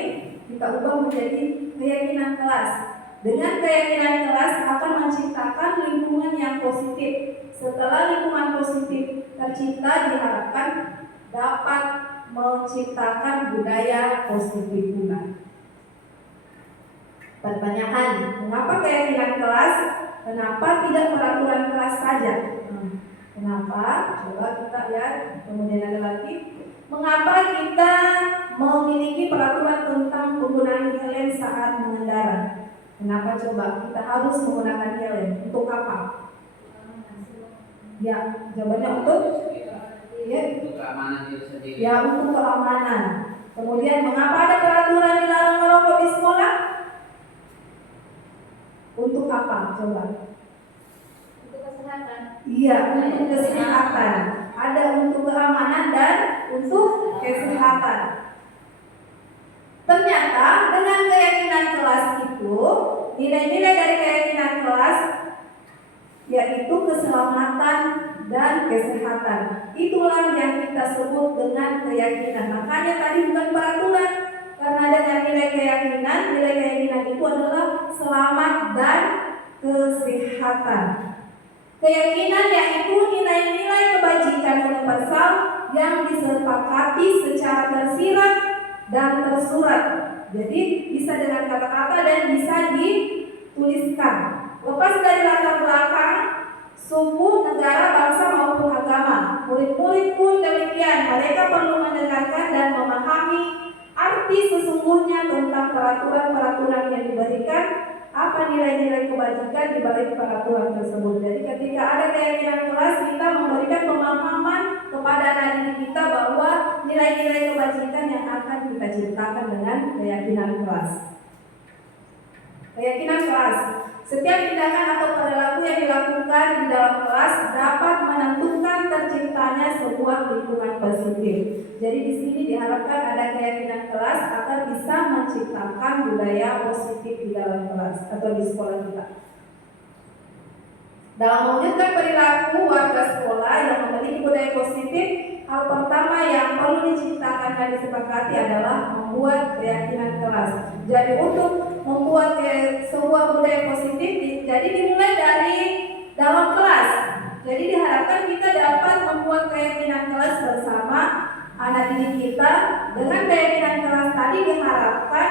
kita ubah menjadi keyakinan kelas. Dengan keyakinan kelas akan menciptakan lingkungan yang positif. Setelah lingkungan positif tercipta, diharapkan dapat menciptakan budaya positif pula. Pertanyaan, mengapa keyakinan kelas? Kenapa tidak peraturan kelas saja? Kenapa? Coba kita lihat. Kemudian ada lagi. Mengapa kita memiliki peraturan tentang penggunaan helm saat mengendara? Kenapa coba kita harus menggunakan helm? Untuk apa? Ya, jawabannya untuk keamanan diri sendiri. Ya, untuk keamanan. Kemudian mengapa ada peraturan dilarang merokok di sekolah? Untuk apa? Coba. Untuk kesehatan. Iya, untuk kesehatan. Ada untuk keamanan dan untuk kesehatan. Ternyata dengan keyakinan kelas itu, nilai-nilai dari keyakinan kelas yaitu keselamatan dan kesehatan. Itulah yang kita sebut dengan keyakinan. Makanya tadi bukan peraturan, karena dengan nilai keyakinan itu adalah selamat dan kesehatan. Keyakinan yaitu nilai-nilai kebajikan universal yang disepakati secara tersirat dan tersurat. Jadi bisa dengan kata-kata dan bisa dituliskan. Lepas dari latar belakang, suku, negara, bangsa maupun agama. Murid-murid pun demikian. Mereka perlu mendengarkan dan memahami arti sesungguhnya tentang peraturan-peraturan yang diberikan, apa nilai-nilai kebajikan di balik peraturan tersebut. Jadi ketika ada keyakinan kelas, kita memberikan pemahaman kepada anak didik kita bahwa nilai-nilai kebajikan yang akan kita ciptakan dengan keyakinan kelas. Keyakinan kelas. Setiap tindakan atau perilaku yang dilakukan di dalam kelas dapat menentukan terciptanya sebuah lingkungan positif. Jadi di sini diharapkan ada keyakinan kelas agar bisa menciptakan budaya positif di dalam kelas atau di sekolah kita. Dalam mewujudkan perilaku warga sekolah yang memiliki budaya positif, hal pertama yang perlu diciptakan dan disepakati adalah membuat keyakinan kelas. Jadi untuk membuat sebuah budaya positif, jadi dimulai dari dalam kelas. Jadi diharapkan kita dapat membuat keyakinan kelas bersama anak didik kita. Dengan keyakinan kelas tadi diharapkan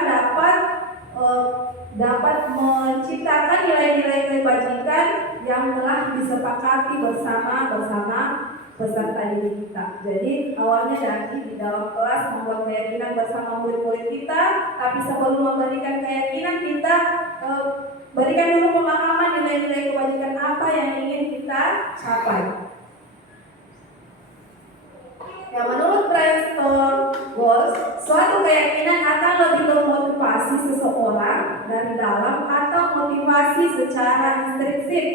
dapat menciptakan nilai-nilai kebajikan yang telah disepakati bersama peserta didik kita. Jadi awalnya dari di dalam kelas membuat keyakinan bersama murid-murid kita, tapi sebelum memberikan keyakinan kita berikan dulu pemahaman nilai-nilai kebajikan apa yang ingin kita capai. Ya, menurut brainstorm goals, suatu keyakinan akan lebih memotivasi seseorang dari dalam atau motivasi secara intrinsik.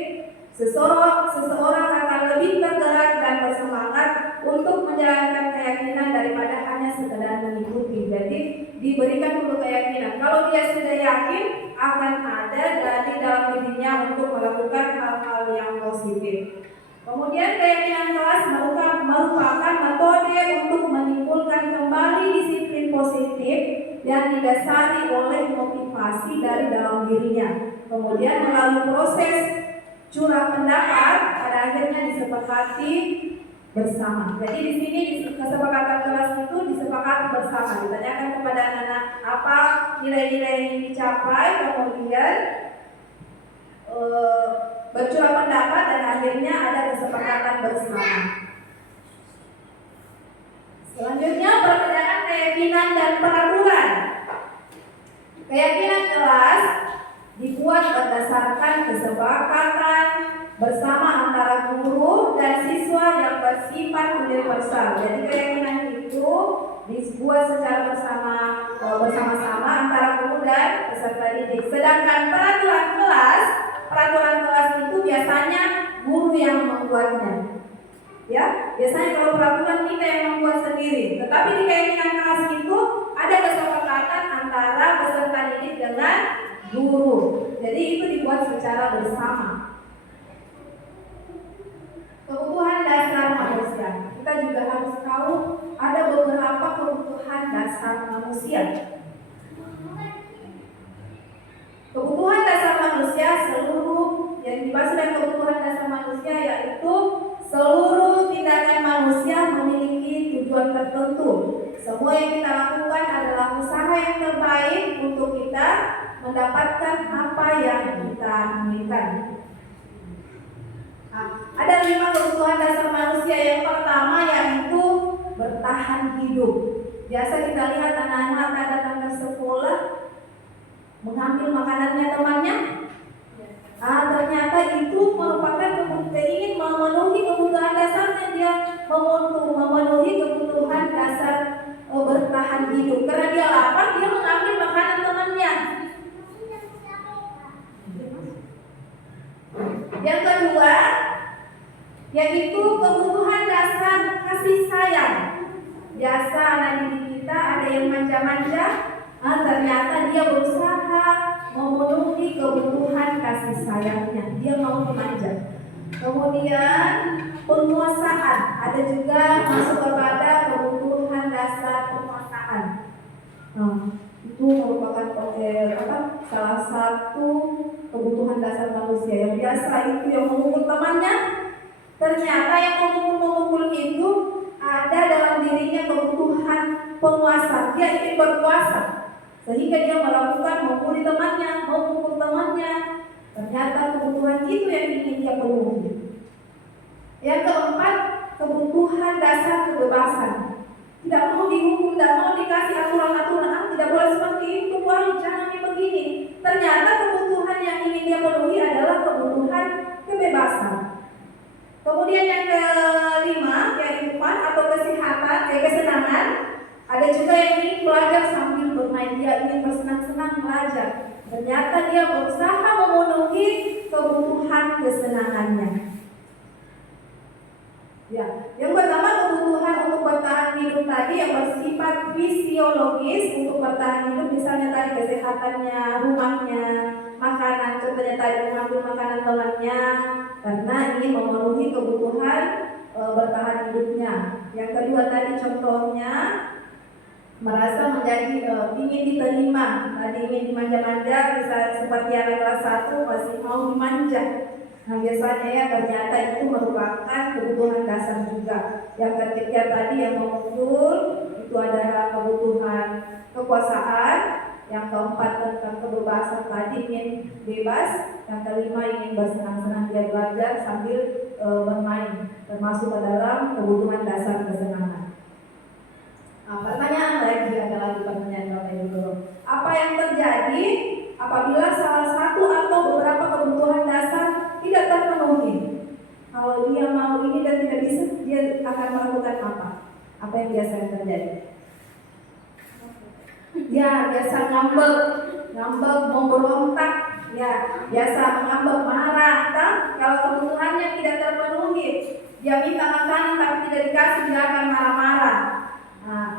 Seseorang akan lebih tergerak dan bersemangat untuk menjalankan keyakinan daripada hanya sekedar mengikuti. Jadi diberikan dulu keyakinan. Kalau dia sudah yakin, akan ada dari dalam dirinya untuk melakukan hal-hal yang positif. Kemudian keyakinan kelas merupakan metode untuk menimbulkan kembali disiplin positif yang didasari oleh motivasi dari dalam dirinya. Kemudian melalui proses curah pendapat pada akhirnya disepakati bersama. Jadi di sini kesepakatan kelas itu disepakati bersama. Ditanyakan kepada anak-anak apa nilai-nilai yang dicapai, kemudian bercurah pendapat dan akhirnya ada kesepakatan bersama. Selanjutnya perbedaan keyakinan dan peraturan. Keyakinan kelas dibuat berdasarkan kesepakatan bersama antara guru dan siswa yang bersifat universal. Jadi keyakinan itu dibuat secara bersama-sama antara guru dan peserta didik. Sedangkan peraturan kelas itu biasanya guru yang membuatnya. Ya, biasanya kalau peraturan kita yang membuat sendiri. Tetapi di keyakinan kelas itu ada kesepakatan antara peserta didik dengan guru. Jadi itu dibuat secara bersama. Kebutuhan dasar manusia. Kita juga harus tahu ada beberapa kebutuhan dasar manusia. Kebutuhan dasar manusia seluruh yang dimaksud dengan kebutuhan dasar manusia yaitu seluruh tindakan manusia memiliki tujuan tertentu. Semua yang kita lakukan adalah usaha yang terbaik untuk kita mendapatkan apa yang kita inginkan. Ada 5 kebutuhan dasar manusia. Yang pertama yaitu bertahan hidup. Biasa kita lihat anak-anak datang ke sekolah mengambil makanannya temannya. Ternyata itu merupakan ingin memenuhi kebutuhan dasarnya, dia memenuhi kebutuhan dasar bertahan hidup. Karena dia lapar, dia mengambil makanan temannya. Yang kedua, yaitu kebutuhan dasar kasih sayang. Biasa anak didik kita ada yang manja-manja, ternyata dia berusaha memenuhi kebutuhan kasih sayangnya, dia mau dimanja. Kemudian penguasaan, ada juga masuk kepada kebutuhan dasar penguasaan. Itu merupakan salah satu kebutuhan dasar manusia yang biasa itu yang memukul temannya. Ternyata yang memukul itu ada dalam dirinya kebutuhan penguasa. Dia ingin berkuasa sehingga dia melakukan memukul temannya. Ternyata kebutuhan itu yang ingin dia penuhi. Yang keempat, kebutuhan dasar kebebasan. Tidak mau dihukum, tidak mau dikasih aturan-aturan, tidak boleh seperti itu, jangan begini. Ternyata kebutuhan yang ingin dia penuhi adalah kebutuhan kebebasan. Kemudian yang kelima, yaitu fun atau kesenangan. Ada juga yang ingin belajar sambil bermain, dia ingin bersenang-senang Ternyata dia berusaha memenuhi kebutuhan kesenangannya. Ya, yang pertama kebutuhan untuk bertahan hidup tadi yang bersifat fisiologis untuk bertahan hidup, misalnya tadi kesehatannya, rumahnya, makanan, contohnya tadi mengambil makanan temannya karena ingin memenuhi kebutuhan bertahan hidupnya. Yang kedua tadi contohnya merasa menjadi ingin diterima, tadi ingin dimanja-manja, misalnya seperti anak kelas 1 masih mau dimanja. Nah biasanya ya ternyata itu merupakan kebutuhan dasar juga. Yang ketiga tadi yang muncul itu adalah kebutuhan kekuasaan. Yang keempat tentang kebebasan tadi ingin bebas. Yang kelima ingin bersenang-senang, dia belajar sambil bermain, termasuk ke dalam kebutuhan dasar kesenangan. Nah, pertanyaan lagi adalah pertanyaan Bapak Ibu. Apa yang terjadi apabila salah satu atau beberapa kebutuhan dasar tidak terpenuhi? Kalau dia mau ini dan tidak bisa, dia akan melakukan apa? Apa yang biasa terjadi? Ya, biasa ngambek, memberontak, ya, biasa mengambek, marah, kan? Kalau kebutuhannya tidak terpenuhi, dia minta makanan tapi tidak dikasih, dia akan marah-marah. Nah,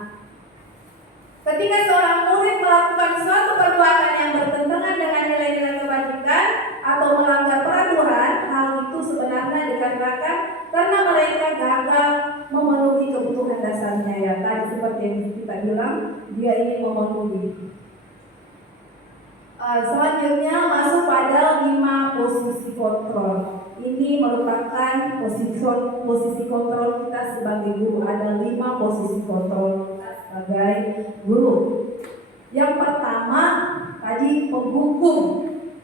ketika seorang murid melakukan suatu perbuatan yang bertentangan dengan nilai-nilai kebajikan atau melanggar peraturan, hal itu sebenarnya dikarenakan karena mereka gagal memenuhi kebutuhan dasarnya. Ya, tadi seperti yang kita bilang, dia ingin memenuhi. Selanjutnya masuk pada 5 posisi kontrol. Ini merupakan posisi kontrol kita sebagai guru. Ada 5 posisi kontrol kita sebagai guru. Yang pertama tadi penghukum.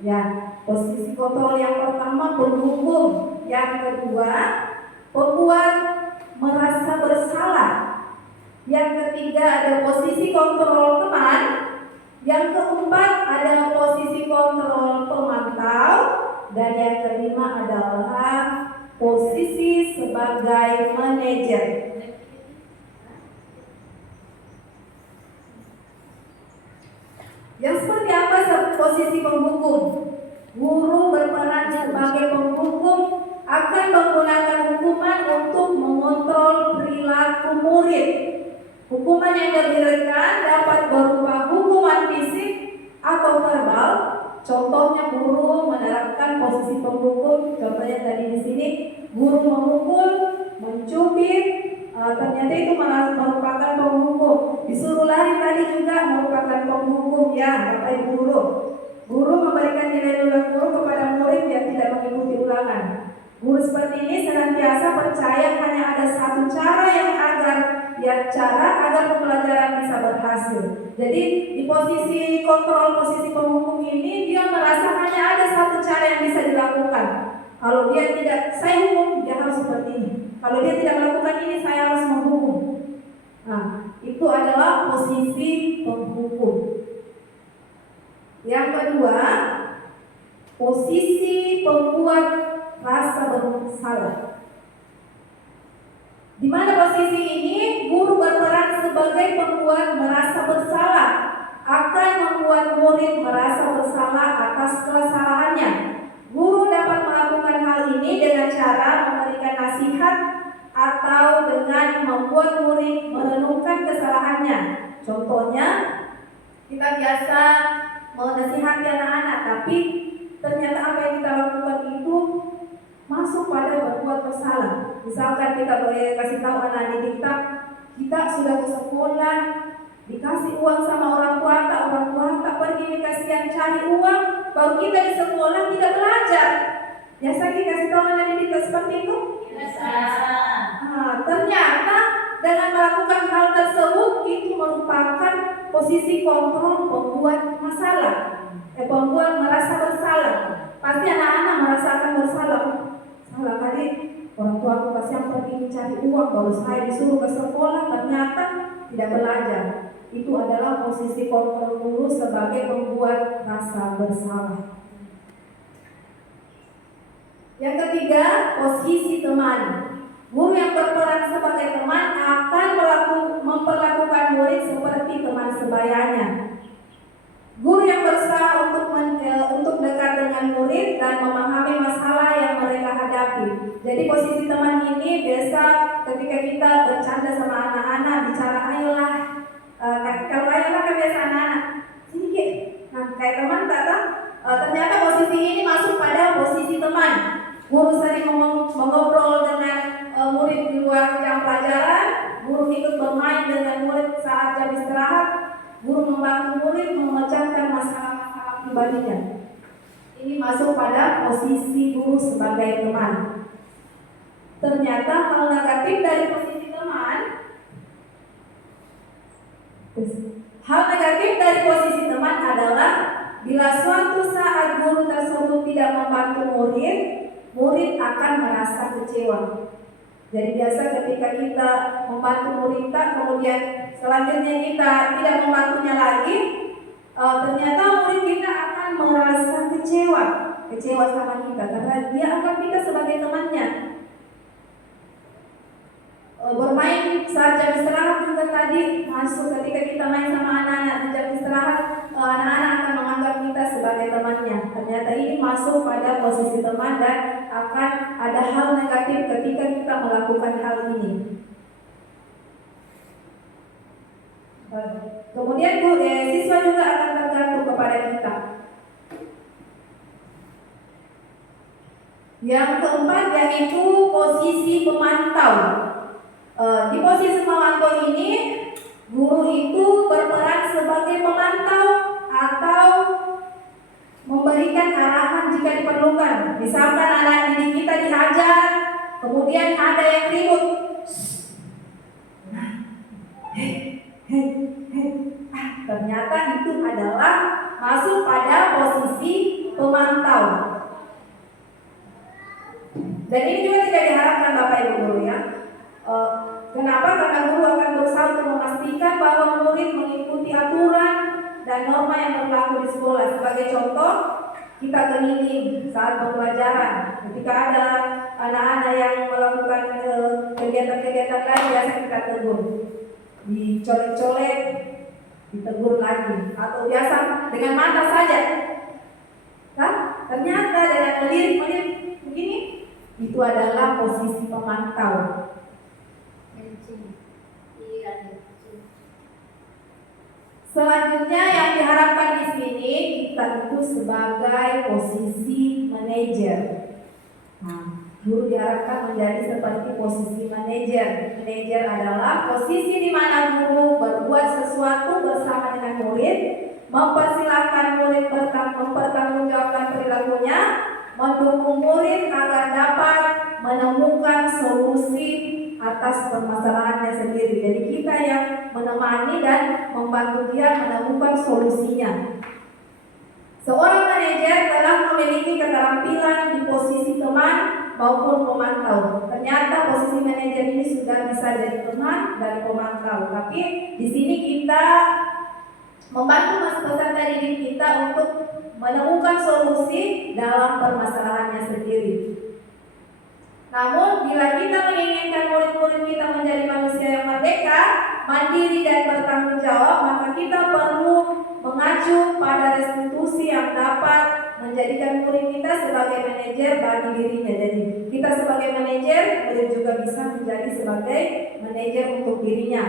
Ya, posisi kontrol yang pertama penghukum. Yang kedua pembuat merasa bersalah. Yang ketiga ada posisi kontrol teman. Yang keempat ada posisi kontrol pemantau. Dan yang kelima adalah posisi sebagai manajer. Yang seperti apa posisi penghukum? Guru berperan sebagai penghukum akan menggunakan hukuman untuk mengontrol perilaku murid. Hukuman yang diberikan dapat berupa hukuman fisik atau verbal. Contohnya guru menerapkan posisi penghukum. Contohnya tadi di sini guru memukul, mencubit, ternyata itu merupakan penghukum. Disuruh lari tadi juga merupakan penghukum, ya Bapak Ibu guru. Guru memberikan nilai-nilai guru kepada murid yang tidak mengikuti ulangan. Guru seperti ini senantiasa percaya hanya ada satu cara agar pembelajaran bisa berhasil. Jadi di posisi kontrol, posisi penghukum ini dia merasa hanya ada satu cara yang bisa dilakukan. Kalau dia tidak, saya hukum, dia harus seperti ini. Kalau dia tidak melakukan ini, saya harus menghukum. Nah, itu adalah posisi penghukum. Yang kedua, posisi pembuat rasa bersalah. Di mana posisi ini guru berperan sebagai pembuat merasa bersalah, akan membuat murid merasa bersalah atas kesalahannya. Guru dapat melakukan hal ini dengan cara memberikan nasihat atau dengan membuat murid merenungkan kesalahannya. Contohnya, kita biasa menasihati anak-anak, tapi ternyata apa yang kita lakukan itu masuk pada berbuat bersalah. Misalkan kita boleh kasih tahu anak didik kita sudah ke sekolah, dikasih uang sama orang tua tak pergi dikasih cari uang, baru kita di sekolah tidak belajar. Biasa kita kasih tahu anak didik seperti itu. Ternyata dengan melakukan hal tersebut itu merupakan posisi kontrol pembuat masalah, pembuat merasa bersalah. Pasti anak-anak merasakan bersalah. Salah kali orang tua aku pasti yang pergi mencari uang, baru saya disuruh ke sekolah ternyata tidak belajar. Itu adalah posisi kontrol guru sebagai pembuat rasa bersalah. Yang ketiga, posisi teman. Guru yang berperan sebagai teman akan memperlakukan murid seperti teman sebayanya. Guru yang berusaha untuk ternyata posisi ini masuk pada posisi teman. Guru sering mengobrol dengan murid di luar jam pelajaran, guru ikut bermain dengan murid saat jam istirahat, guru membantu murid memecahkan masalah-masalah pribadinya. Ini masuk pada posisi guru sebagai teman. Ternyata hal negatif dari posisi teman, hal negatif dari posisi teman adalah bila suatu saat guru tersebut tidak membantu murid, murid akan merasa kecewa. Jadi biasa ketika kita membantu murid kita, kemudian selanjutnya kita tidak membantunya lagi, ternyata murid kita akan merasa kecewa sama kita karena dia anggap kita sebagai temannya. Bermain saat jam istirahat juga tadi masuk, ketika kita main sama anak-anak di jam istirahat, anak-anak akan menganggap kita sebagai temannya. Ternyata ini masuk pada posisi teman dan akan ada hal negatif ketika kita melakukan hal ini. Kemudian siswa juga akan tergantung kepada kita. Yang keempat yaitu posisi pemantau. Di posisi pemantau ini, guru itu berperan sebagai pemantau atau memberikan arahan jika diperlukan. Misalkan anak didik kita dihajar, kemudian ada yang ribut. Ternyata itu adalah masuk pada posisi pemantau. Dan ini juga tidak diharapkan Bapak Ibu guru ya. Kenapa? Karena guru akan berusaha untuk memastikan bahwa murid mengikuti aturan dan norma yang berlaku di sekolah. Sebagai contoh, kita keliling saat pembelajaran. Ketika ada anak-anak yang melakukan kegiatan-kegiatan lain, biasa kita tegur, dicolek-colek, ditegur lagi, atau biasa dengan mata saja. Nah, ternyata dengan melirik-melirik begini, itu adalah posisi pemantau. Selanjutnya yang diharapkan di sini kita itu sebagai posisi manajer. Nah, guru diharapkan menjadi seperti posisi manajer. Manajer adalah posisi di mana guru berbuat sesuatu bersama dengan murid, mempersilahkan murid mempertanggungjawabkan perilakunya, mendukung murid agar dapat menemukan solusi atas permasalahannya sendiri. Jadi kita yang menemani dan membantu dia menemukan solusinya. Seorang manajer telah memiliki keterampilan di posisi teman maupun pemantau. Ternyata posisi manajer ini sudah bisa jadi teman dan pemantau. Tapi di sini kita membantu peserta didik kita untuk menemukan solusi dalam permasalahannya sendiri. Namun bila kita menginginkan murid-murid kita menjadi manusia yang merdeka, mandiri dan bertanggung jawab, maka kita perlu mengacu pada restitusi yang dapat menjadikan murid kita sebagai manajer bagi dirinya. Jadi kita sebagai manajer, murid juga bisa menjadi sebagai manajer untuk dirinya.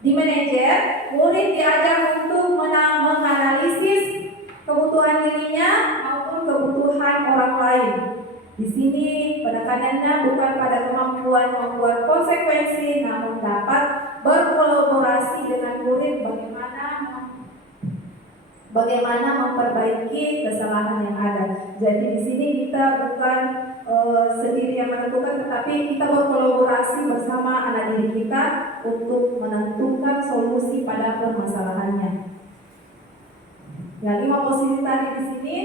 Di manajer, murid diajar untuk menganalisis kebutuhan dirinya maupun kebutuhan orang lain. Di sini penekanannya bukan pada kemampuan membuat konsekuensi, namun dapat berkolaborasi dengan murid bagaimana memperbaiki kesalahan yang ada. Jadi di sini kita bukan sendiri yang menentukan, tetapi kita berkolaborasi bersama anak didik kita untuk menentukan solusi pada permasalahannya. Yang 5 posisi tadi di sini,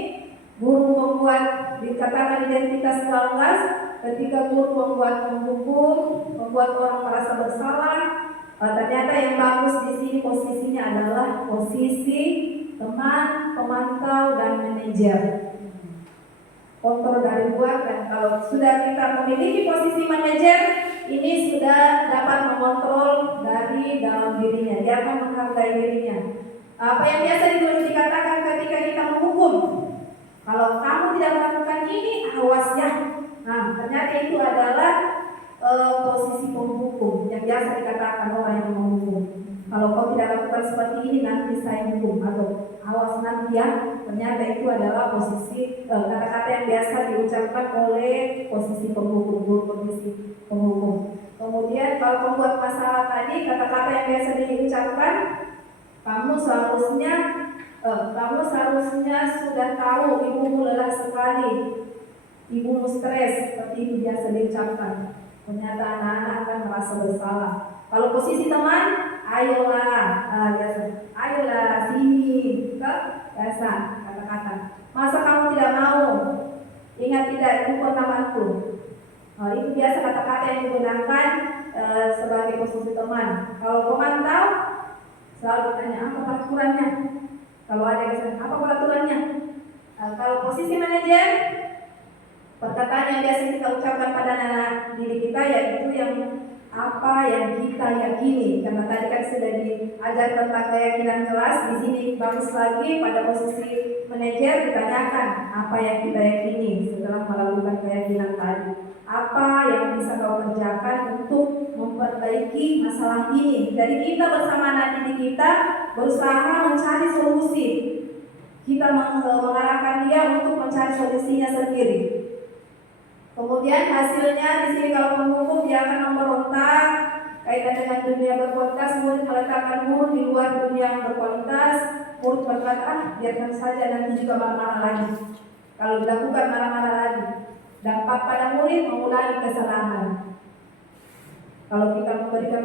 guru membuat dikatakan identitas kelas, ketika guru menghukum, membuat orang merasa bersalah. Ternyata yang bagus di sini posisinya adalah posisi teman, pemantau, dan manajer. Kontrol dari luar, dan kalau sudah kita memiliki posisi manajer, ini sudah dapat mengontrol dari dalam dirinya. Dia akan menghargai dirinya. Apa yang biasa dikatakan ketika kita menghukum, kalau kamu tidak melakukan ini, awas ya. Nah, ternyata itu adalah posisi penghukum yang biasa dikatakan orang yang menghukum. Kalau kau tidak lakukan seperti ini, nanti saya hukum, atau awas nanti ya, ternyata itu adalah posisi kata-kata yang biasa diucapkan oleh posisi penghukum, guru posisi penghukum. Kemudian kalau pembuat masalah tadi, kata-kata yang biasa diucapkan, kamu seharusnya sudah tahu ibumu lelah sekali, ibumu stres, seperti itu biasa diucapkan. Ternyata anak-anak akan merasa bersalah. Kalau posisi teman, ayolah, biasa, ayolah sini, biasa kata-kata. Masa kamu tidak mau? Ingat tidak itu temanku. Itu biasa kata-kata yang digunakan sebagai posisi teman. Kalau pemantau, selalu ditanya apa peraturannya. Kalau ada kesan, apa peraturannya? Kalau posisi manajer, perkataan yang biasa kita ucapkan pada anak didik kita yaitu yang apa yang kita yakini. Karena tadi kan sudah diajar tentang keyakinan kelas, di sini bagus lagi pada posisi manajer ditanyakan apa yang kita yakini setelah melakukan keyakinan tadi. Apa yang bisa kau kerjakan untuk memperbaiki masalah ini? Dari kita bersama anak didik kita berusaha mencari solusi. Kita mengarahkan dia untuk mencari solusinya sendiri. Kemudian hasilnya di sini kalau penghukum dia akan memberontak kaitan dengan dunia berkualitas, murid meletakkan murid di luar dunia yang berkualitas. Murid berkata, biarkan saja nanti juga marah-marah lagi. Kalau dilakukan marah-marah lagi, dampak pada murid mengulangi kesalahan. Kalau kita memberikan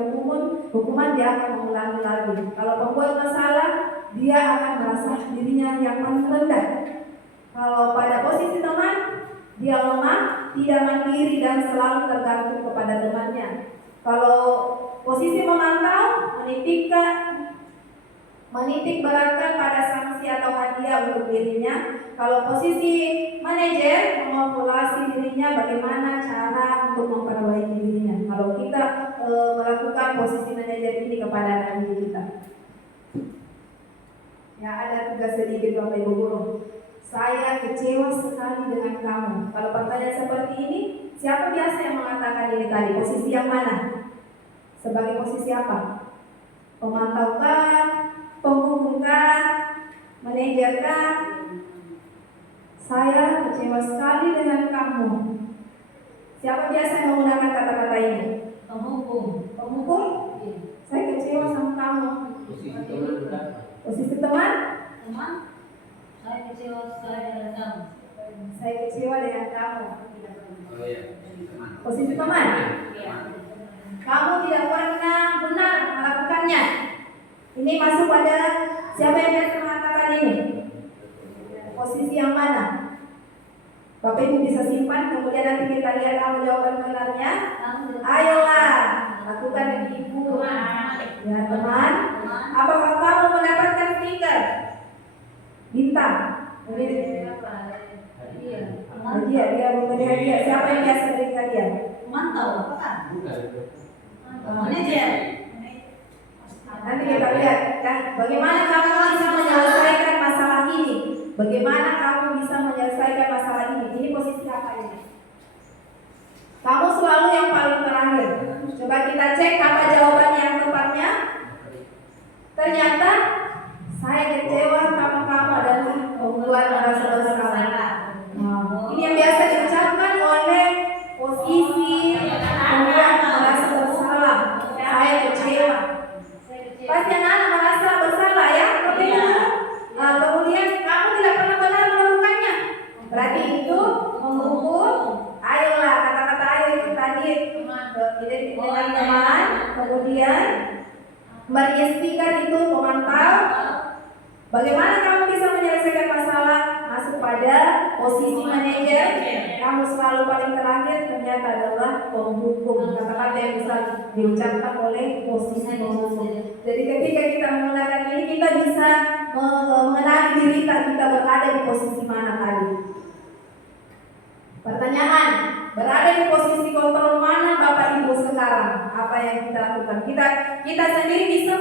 hukuman dia akan mengulangi lagi. Kalau pembuat masalah, dia akan merasa dirinya yang paling rendah. Kalau pada posisi teman, dia lemah, tidak mandiri dan selalu tergantung kepada temannya. Kalau posisi memantau, menitik beratkan pada sanksi atau hadiah untuk dirinya. Kalau posisi manajer, memopulasi dirinya bagaimana cara untuk memperbaiki dirinya. Kalau kita melakukan posisi manajer ini kepada anak didik kita, ya ada tugas sedikit Bapak Ibu Guru. Saya kecewa sekali dengan kamu. Kalau pertanyaan seperti ini, siapa biasa yang mengatakan ini tadi? Posisi yang mana? Sebagai posisi apa? Pemantau kah? Penghukum kah? Manajer kah? Saya kecewa sekali dengan kamu. Siapa biasa yang menggunakan kata-kata ini? Penghukum. Penghukum? Saya kecewa sama kamu. Posisi teman? Teman, saya kecewa sekali dengan kamu. Saya kecewa dengan kamu. Posisi teman? Kamu tidak pernah benar melakukannya. Ini masuk pada siapa yang biasa mengatakan ini? Posisi yang mana? Bapak Ibu bisa simpan, kemudian nanti kita lihat kamu jawaban benarnya. Ayolah, lakukan ibu. Ya teman, apakah kamu mendapatkan stiker bintang? Dia memberi hadiah. Siapa yang biasa beri hadiah? Mantau, apakah? Manajer. Nanti kita lihat kan, bagaimana kamu bisa menyelesaikan masalah ini? Bagaimana kamu bisa menyelesaikan masalah ini? Ini posisi apa ini? Kamu selalu yang paling terakhir. Coba kita cek apa jawaban yang tepatnya. Ternyata saya kecewa sama kamu adalah pembuat merasa bersalah. Ini yang biasa diucapkan oleh posisi pembuat merasa bersalah. Saya kecewa. Pasti anak-anak merasa bersalah ya. Kemudian kamu tidak pernah benar melakukannya. Berarti itu menghukum. Ayolah, kata-kata ayo itu tadi identik dengan teman. Kemudian beristighfar itu memantau. Bagaimana kamu bisa menyelesaikan masalah? Masuk pada posisi manajer. Kamu selalu paling terakhir, ternyata adalah penghukum. Kata-kata yang bisa diucapkan oleh posisi penghukum. Jadi ketika kita menggunakan ini, kita bisa mengenali diri kita berada di posisi mana tadi. Pertanyaan, berada di posisi kontrol mana Bapak Ibu sekarang? Apa yang kita lakukan? Kita sendiri bisa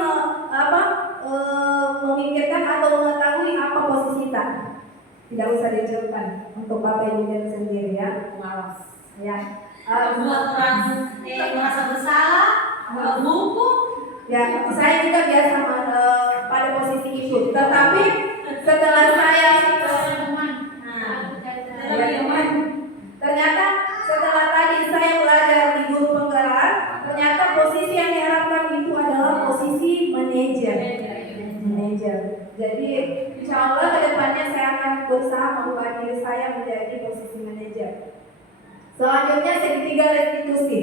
memikirkan atau mengetahui apa posisi kita. Tidak usah diucapkan untuk Bapak Ibu sendiri ya, pengawas. Ya. Buat orang yang merasa bersalah, menghukum. Ya, saya juga biasa pada posisi itu. Tetapi setelah saya Nah, ya teman, ternyata setelah tadi saya belajar di guru penggerak, ternyata posisi yang diharapkan itu adalah posisi manajer. Jadi insya Allah kedepannya saya akan berusaha membuat diri saya menjadi posisi manajer. Selanjutnya segitiga restitusi.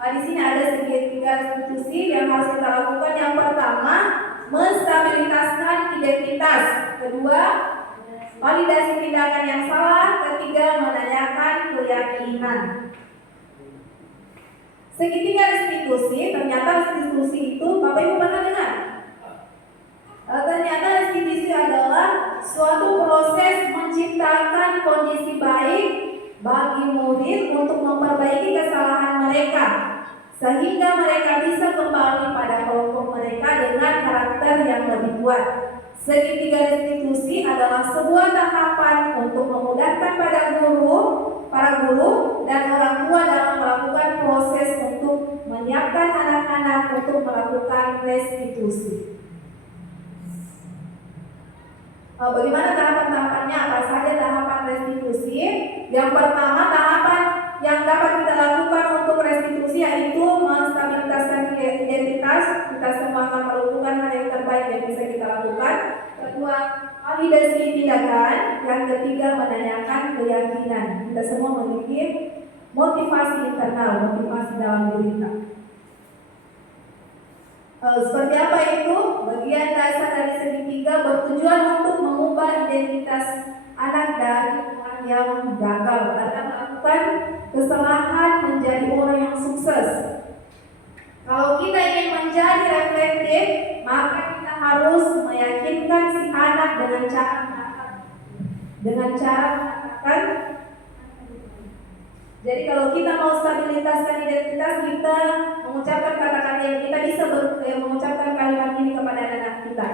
Di sini ada segitiga restitusi yang harus kita lakukan. Yang pertama, menstabilitaskan identitas. Kedua, validasi tindakan yang salah. Ketiga, menanyakan keyakinan. Segitiga restitusi, ternyata restitusi itu Bapak Ibu pernah dengar? Ternyata restitusi adalah suatu proses menciptakan kondisi baik bagi murid untuk memperbaiki kesalahan mereka sehingga mereka bisa kembali pada kelompok mereka dengan karakter yang lebih kuat. Segitiga restitusi adalah sebuah tahapan untuk memudahkan para guru dan orang tua dalam melakukan proses untuk menyiapkan anak-anak untuk melakukan restitusi. Bagaimana tahapan-tahapannya? Apa saja tahapan restitusi? Yang pertama, tahapan yang dapat kita lakukan untuk restitusi yaitu menstabilitaskan identitas. Kita semua akan melakukan hal yang terbaik yang bisa kita lakukan. Kedua, validasi tindakan. Yang ketiga, menanyakan keyakinan. Kita semua memiliki motivasi internal, motivasi dalam diri kita. Seperti apa itu? Bagian dasar dari segitiga bertujuan untuk mengubah identitas anak dari orang yang gagal karena melakukan kesalahan menjadi orang yang sukses. Kalau kita ingin menjadi reflektif, maka kita harus meyakinkan si anak dengan cara mengatakan. Jadi kalau kita mau stabilitaskan identitas, kita mengucapkan kata-kata yang kita bisa mengucapkan kalimat ini kepada anak-anak kita.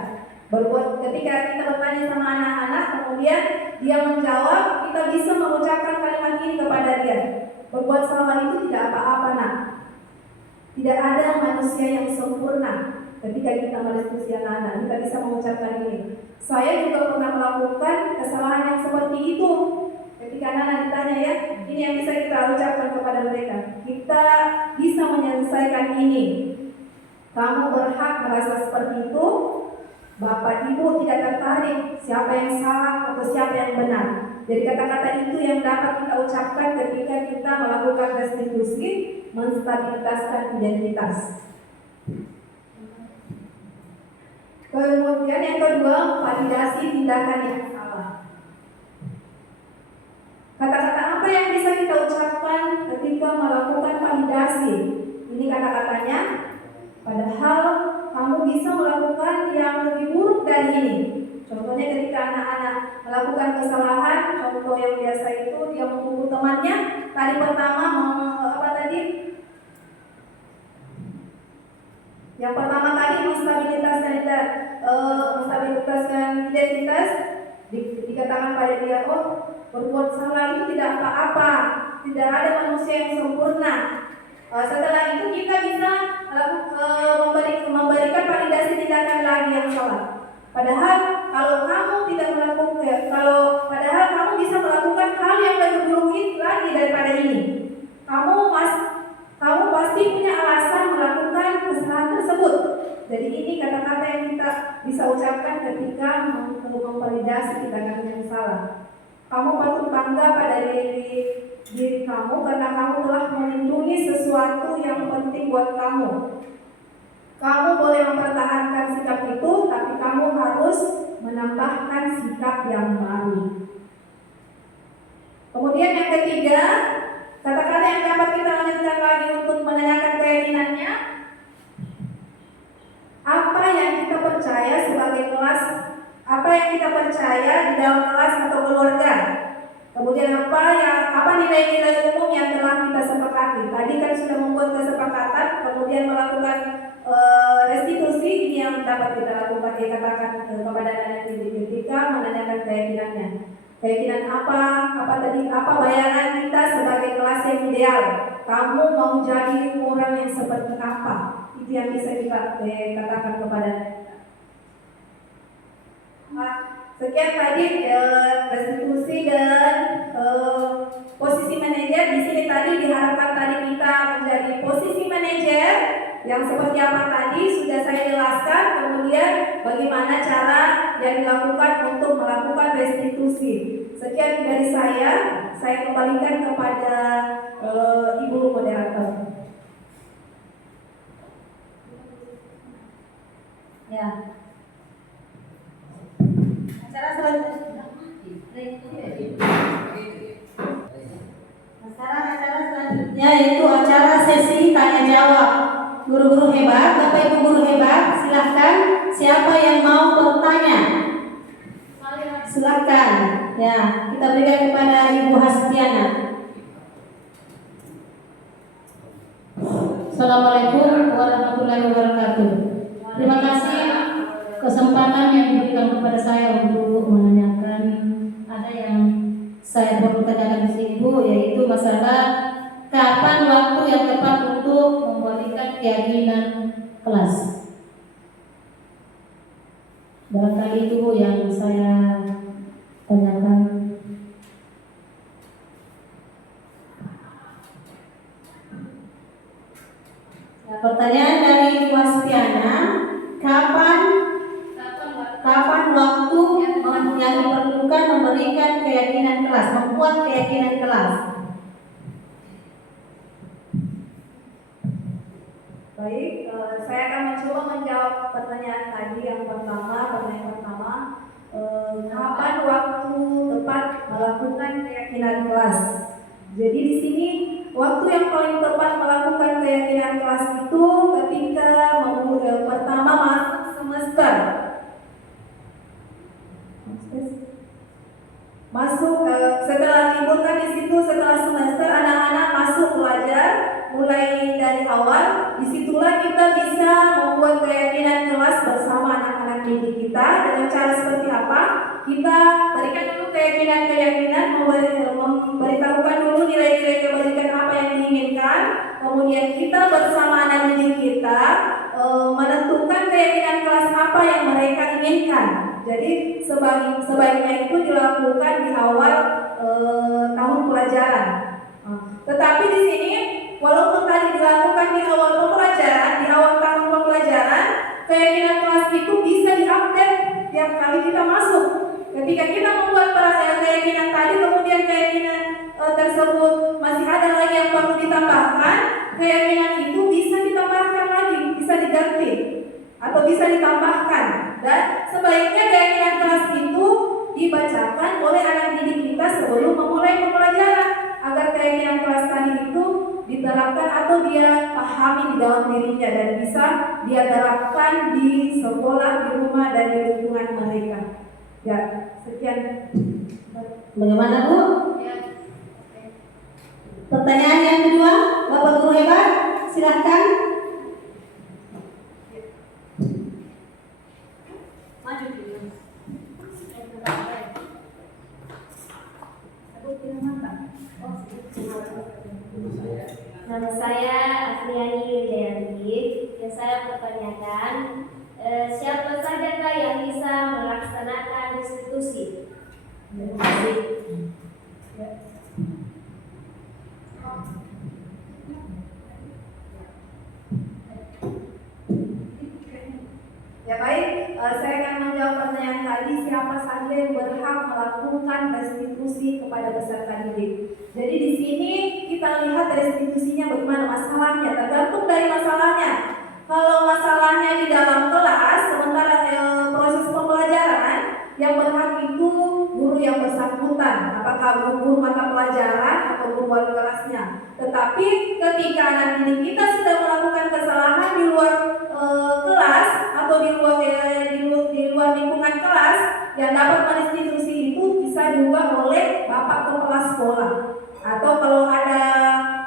Ketika kita bertanya sama anak-anak, kemudian dia menjawab, kita bisa mengucapkan kalimat ini kepada dia. Berbuat salah itu tidak apa-apa, nak. Tidak ada manusia yang sempurna. Ketika kita merestitusi anak-anak, kita bisa mengucapkan ini. Saya juga pernah melakukan kesalahan yang seperti itu. Ketika anak-anak ditanya, ya, ini yang bisa kita ucapkan kepada mereka. Kita bisa menyelesaikan ini. Kamu berhak merasa seperti itu. Bapak Ibu tidak tertarik siapa yang salah atau siapa yang benar. Jadi kata-kata itu yang dapat kita ucapkan ketika kita melakukan restitusi, menstabilitaskan identitas. Kemudian yang kedua, validasi tindakan yang salah. Kata-kata apa yang bisa kita ucapkan ketika melakukan validasi? Ini kata-katanya, padahal kamu bisa melakukan yang lebih buruk dari ini. Contohnya ketika anak-anak melakukan kesalahan, contoh yang biasa itu dia memukul temannya. Tadi pertama Yang pertama tadi menstabilitaskan identitas. Dikatakan pada dia, berbuat salah itu tidak apa-apa, tidak ada manusia yang sempurna. Setelah itu kita bisa memberikan validasi tindakan lagi yang salah. Padahal kalau kamu tidak melakukan, padahal kamu bisa melakukan hal yang lebih buruk lagi daripada ini. Kamu pasti punya alasan melakukan kesalahan tersebut. Jadi ini kata-kata yang kita bisa ucapkan ketika memvalidasi tindakan yang salah. Kamu patut bangga pada diri kamu karena kamu telah melindungi sesuatu yang penting buat kamu. Kamu boleh mempertahankan sikap itu, tapi kamu harus menambahkan sikap yang baru. Kemudian yang ketiga, kata-kata yang dapat kita lanjutkan lagi untuk menanyakan keyakinannya. Apa yang kita percaya sebagai kelas, apa yang kita percaya di dalam kelas atau keluarga. Kemudian apa nilai-nilai umum yang telah kita sepakati. Tadi kan sudah membuat kesepakatan, kemudian melakukan restitusi. Ini yang dapat kita lakukan. Dia katakan kepada anak ketika menanyakan keyakinannya. Keyakinan apa bayangan kita sebagai kelas yang ideal. Kamu mau jadi orang yang seperti apa? Itu yang bisa kita katakan kepada Sekian tadi restitusi dan posisi manajer. Di sini tadi diharapkan tadi kita menjadi posisi manajer yang seperti apa tadi sudah saya jelaskan. Kemudian bagaimana cara yang dilakukan untuk melakukan restitusi. Sekian dari saya kembalikan kepada Ibu moderator. Ya. Acara selanjutnya. Acara selanjutnya yaitu acara sesi tanya jawab. Guru-guru hebat, Bapak Ibu guru hebat, silahkan siapa yang mau bertanya? Silahkan. Ya, kita berikan kepada Ibu Hastiana. Assalamualaikum warahmatullahi wabarakatuh. Terima kasih kesempatan yang diberikan kepada saya untuk menanyakan. Ada yang saya perlu tanyakan di sini Bu, yaitu masalah kapan waktu yang tepat untuk memberikan keyakinan kelas. Barangkali itu Bu yang saya tanyakan. Nah, pertanyaan dari Ibu Hastiana, kapan waktu yang diperlukan memberikan keyakinan kelas, membuat keyakinan kelas? Baik, saya akan mencoba menjawab pertanyaan tadi yang pertama. Kapan waktu tepat melakukan keyakinan kelas? Jadi di sini waktu yang paling tepat melakukan keyakinan kelas itu ketika pertama masuk semester. Setelah libur kan di situ setelah semester anak-anak masuk belajar mulai dari awal. Disitulah kita bisa membuat keyakinan kelas bersama anak-anak didik kita dengan cara seperti apa? Kita berikan dulu keyakinan, memberitahukan dulu nilai-nilai kebaikan apa yang diinginkan. Kemudian kita bersama anak didik kita menentukan keyakinan kelas apa yang mereka inginkan. Jadi sebaiknya itu dilakukan di awal tahun pelajaran. Tetapi di sini walaupun tadi dilakukan di awal pembelajaran, di awal tahun pembelajaran, keyakinan kelas itu bisa diupdate tiap kali kita masuk. Ketika kita membuat keyakinan tadi, kemudian keyakinan tersebut masih ada lagi yang perlu ditambahkan, keyakinan itu bisa ditambahkan lagi, bisa diganti atau bisa ditambahkan. Dan sebaiknya keyakinan kelas itu dibacakan oleh anak didik kita sebelum memulai pembelajaran agar keyakinan kelas tadi itu diterapkan atau dia pahami di dalam dirinya dan bisa dia terapkan di sekolah, di rumah dan di lingkungan mereka. Ya, sekian. Bagaimana Bu? Pertanyaan yang kedua, Bapak guru hebat, silahkan. Maju dulu. Nama saya Afriani Wijayanti. Yang saya pertanyakan, siapa saja yang bisa melaksanakan restitusi? Terima kasih. Ya baik, saya akan menjawab pertanyaan tadi, siapa saja yang berhak melakukan restitusi kepada peserta didik. Jadi di sini kita lihat restitusinya bagaimana masalahnya, tergantung dari masalahnya. Kalau masalahnya di dalam kelas, sementara proses pembelajaran, yang berhak itu guru yang bersangkutan, apakah guru mata pelajaran atau guru wali kelasnya. Tetapi ketika anak didik kita sudah melakukan kesalahan di luar kelas atau di luar lingkungan kelas, yang dapat merestitusi itu bisa diubah oleh bapak kepala sekolah. Atau kalau ada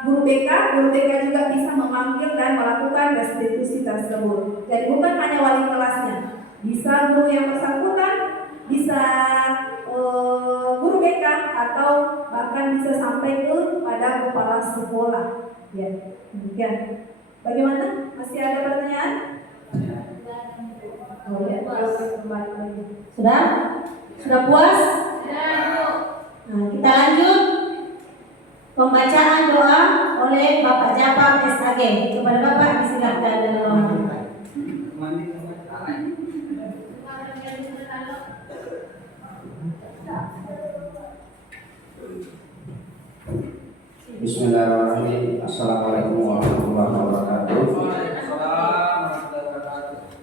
guru BK juga bisa memanggil dan melakukan restitusi tersebut. Jadi bukan hanya wali kelasnya, bisa guru yang bersangkutan, bisa guru BK, atau bahkan bisa sampai kepada kepala sekolah. Ya, demikian. Bagaimana? Masih ada pertanyaan? Oh ya, kembali lagi. Sudah? Sudah puas? Dan Nah, kita lanjut pembacaan doa oleh Bapak Jafar SAG. Kepada Bapak disilakan dengan hormat. Bismillahirrahmanirrahim. Assalamualaikum warahmatullahi wabarakatuh.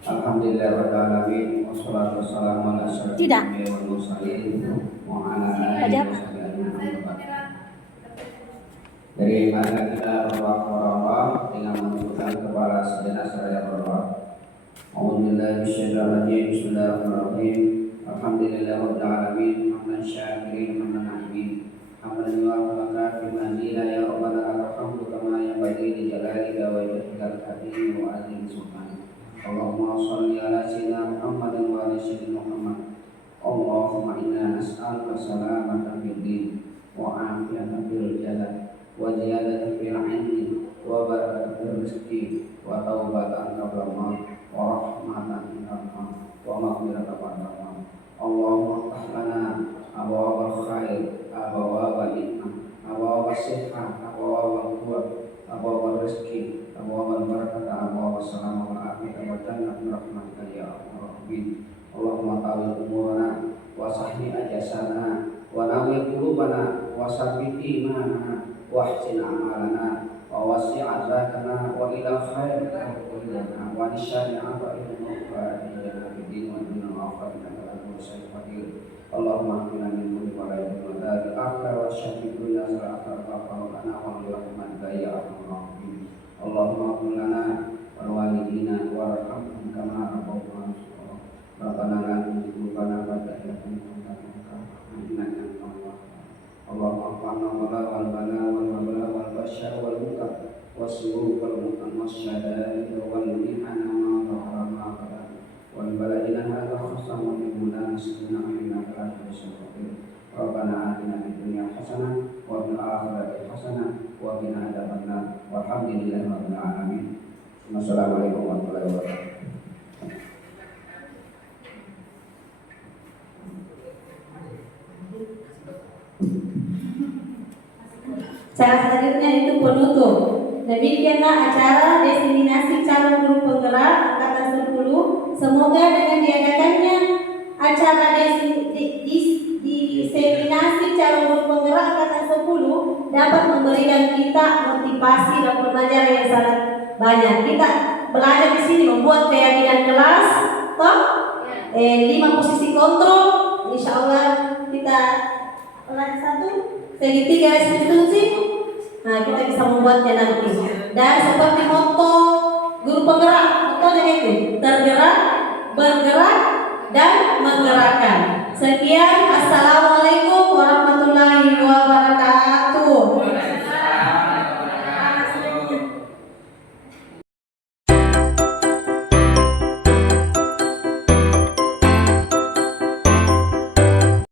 Alhamdulillahirabbil alamin wassalatu wassalamu ala asyrofil anbiya'i wal mursalin wa ala alihi wasahbihi ajmain. Dari mana kita berdoa dengan menundukkan kepala sejenak seraya berdoa. A'udzubillahi minasyaitonir rajim. Bismillahirrahmanirrahim. Alhamdulillahirabbil alamin hamdan syakirin hamdan na'imin. Hamdan yu'afaka bimazila ya rabbana alhamdu kama yanbaghi li jalalika wa wajhikal karim wa azim sultanik. Allahumma shalli ala sayyidina Muhammadin wa ala sayyidina Muhammad. Allahumma inna nas'aluka salamatan fid din wa afiyatan fil jasad wa ziyadatan fil ilmi wa barakatan fil rizqi wa taubatan qabla maut wa rahmatan inda maut wa maghfiratan ba'da maut. Allahumma iftah lana abwaabal khair, abwaabal nikmah, abwaabal sihah, abwaabal quwwah, abwaabal rizqi, abwaabal barakah, abwaabal salamah wal afiyah wa jannah bi rahmatika ya arhamar rahimin. Allahumma tawil umurana wa sahhi ajasana wa nawwir qulubana wa sabbit imanana wa ahsin amalana wa wasi' arzaqana wa ila khair qulubana wa nishani a'da'il muqaddirin fid din wa dunya wa akhirat Allahumma qina min kulli wala'i wa dari akhir wa syafii dunya wa akhir wa rahmatika ya arhamar rahimin. Allahumma qul lana wa walidina warhamhum kama rabbawna shaghira. Rabbana la tuzigh qulubana ba'da idh hadaytana innaka antal wahhab. Allahumma arhamna wal bala wal mabla wal bashar wal munkar was-su'u wal munkar wasyada'id wal mihana ma dhahara ma batan wal baladina hadha khassa wa minna nasqina innaka la tuhibbul kafirin. Rabbana atina fid dunya hasanah wa fil akhirati hasanah wa qina adzabannar. Walhamdulillahi rabbil alamin. Wassalamualaikum warahmatullahi wabarakatuh. Cara selanjutnya itu penutup. Demikianlah acara diseminasi calon guru penggerak angkatan 10. Semoga dengan diadakannya acara diseminasi calon guru penggerak angkatan 10 dapat memberikan kita motivasi dan pembelajaran yang sangat banyak. Kita belajar di sini membuat keyakinan kelas, toh 5 posisi kontrol. Insya Allah kita kelas 1 segitiga restitusi. Nah, kita bisa membuatnya nanti. Dan seperti moto guru penggerak, motonya itu tergerak, bergerak, dan menggerakkan. Sekian, assalamualaikum.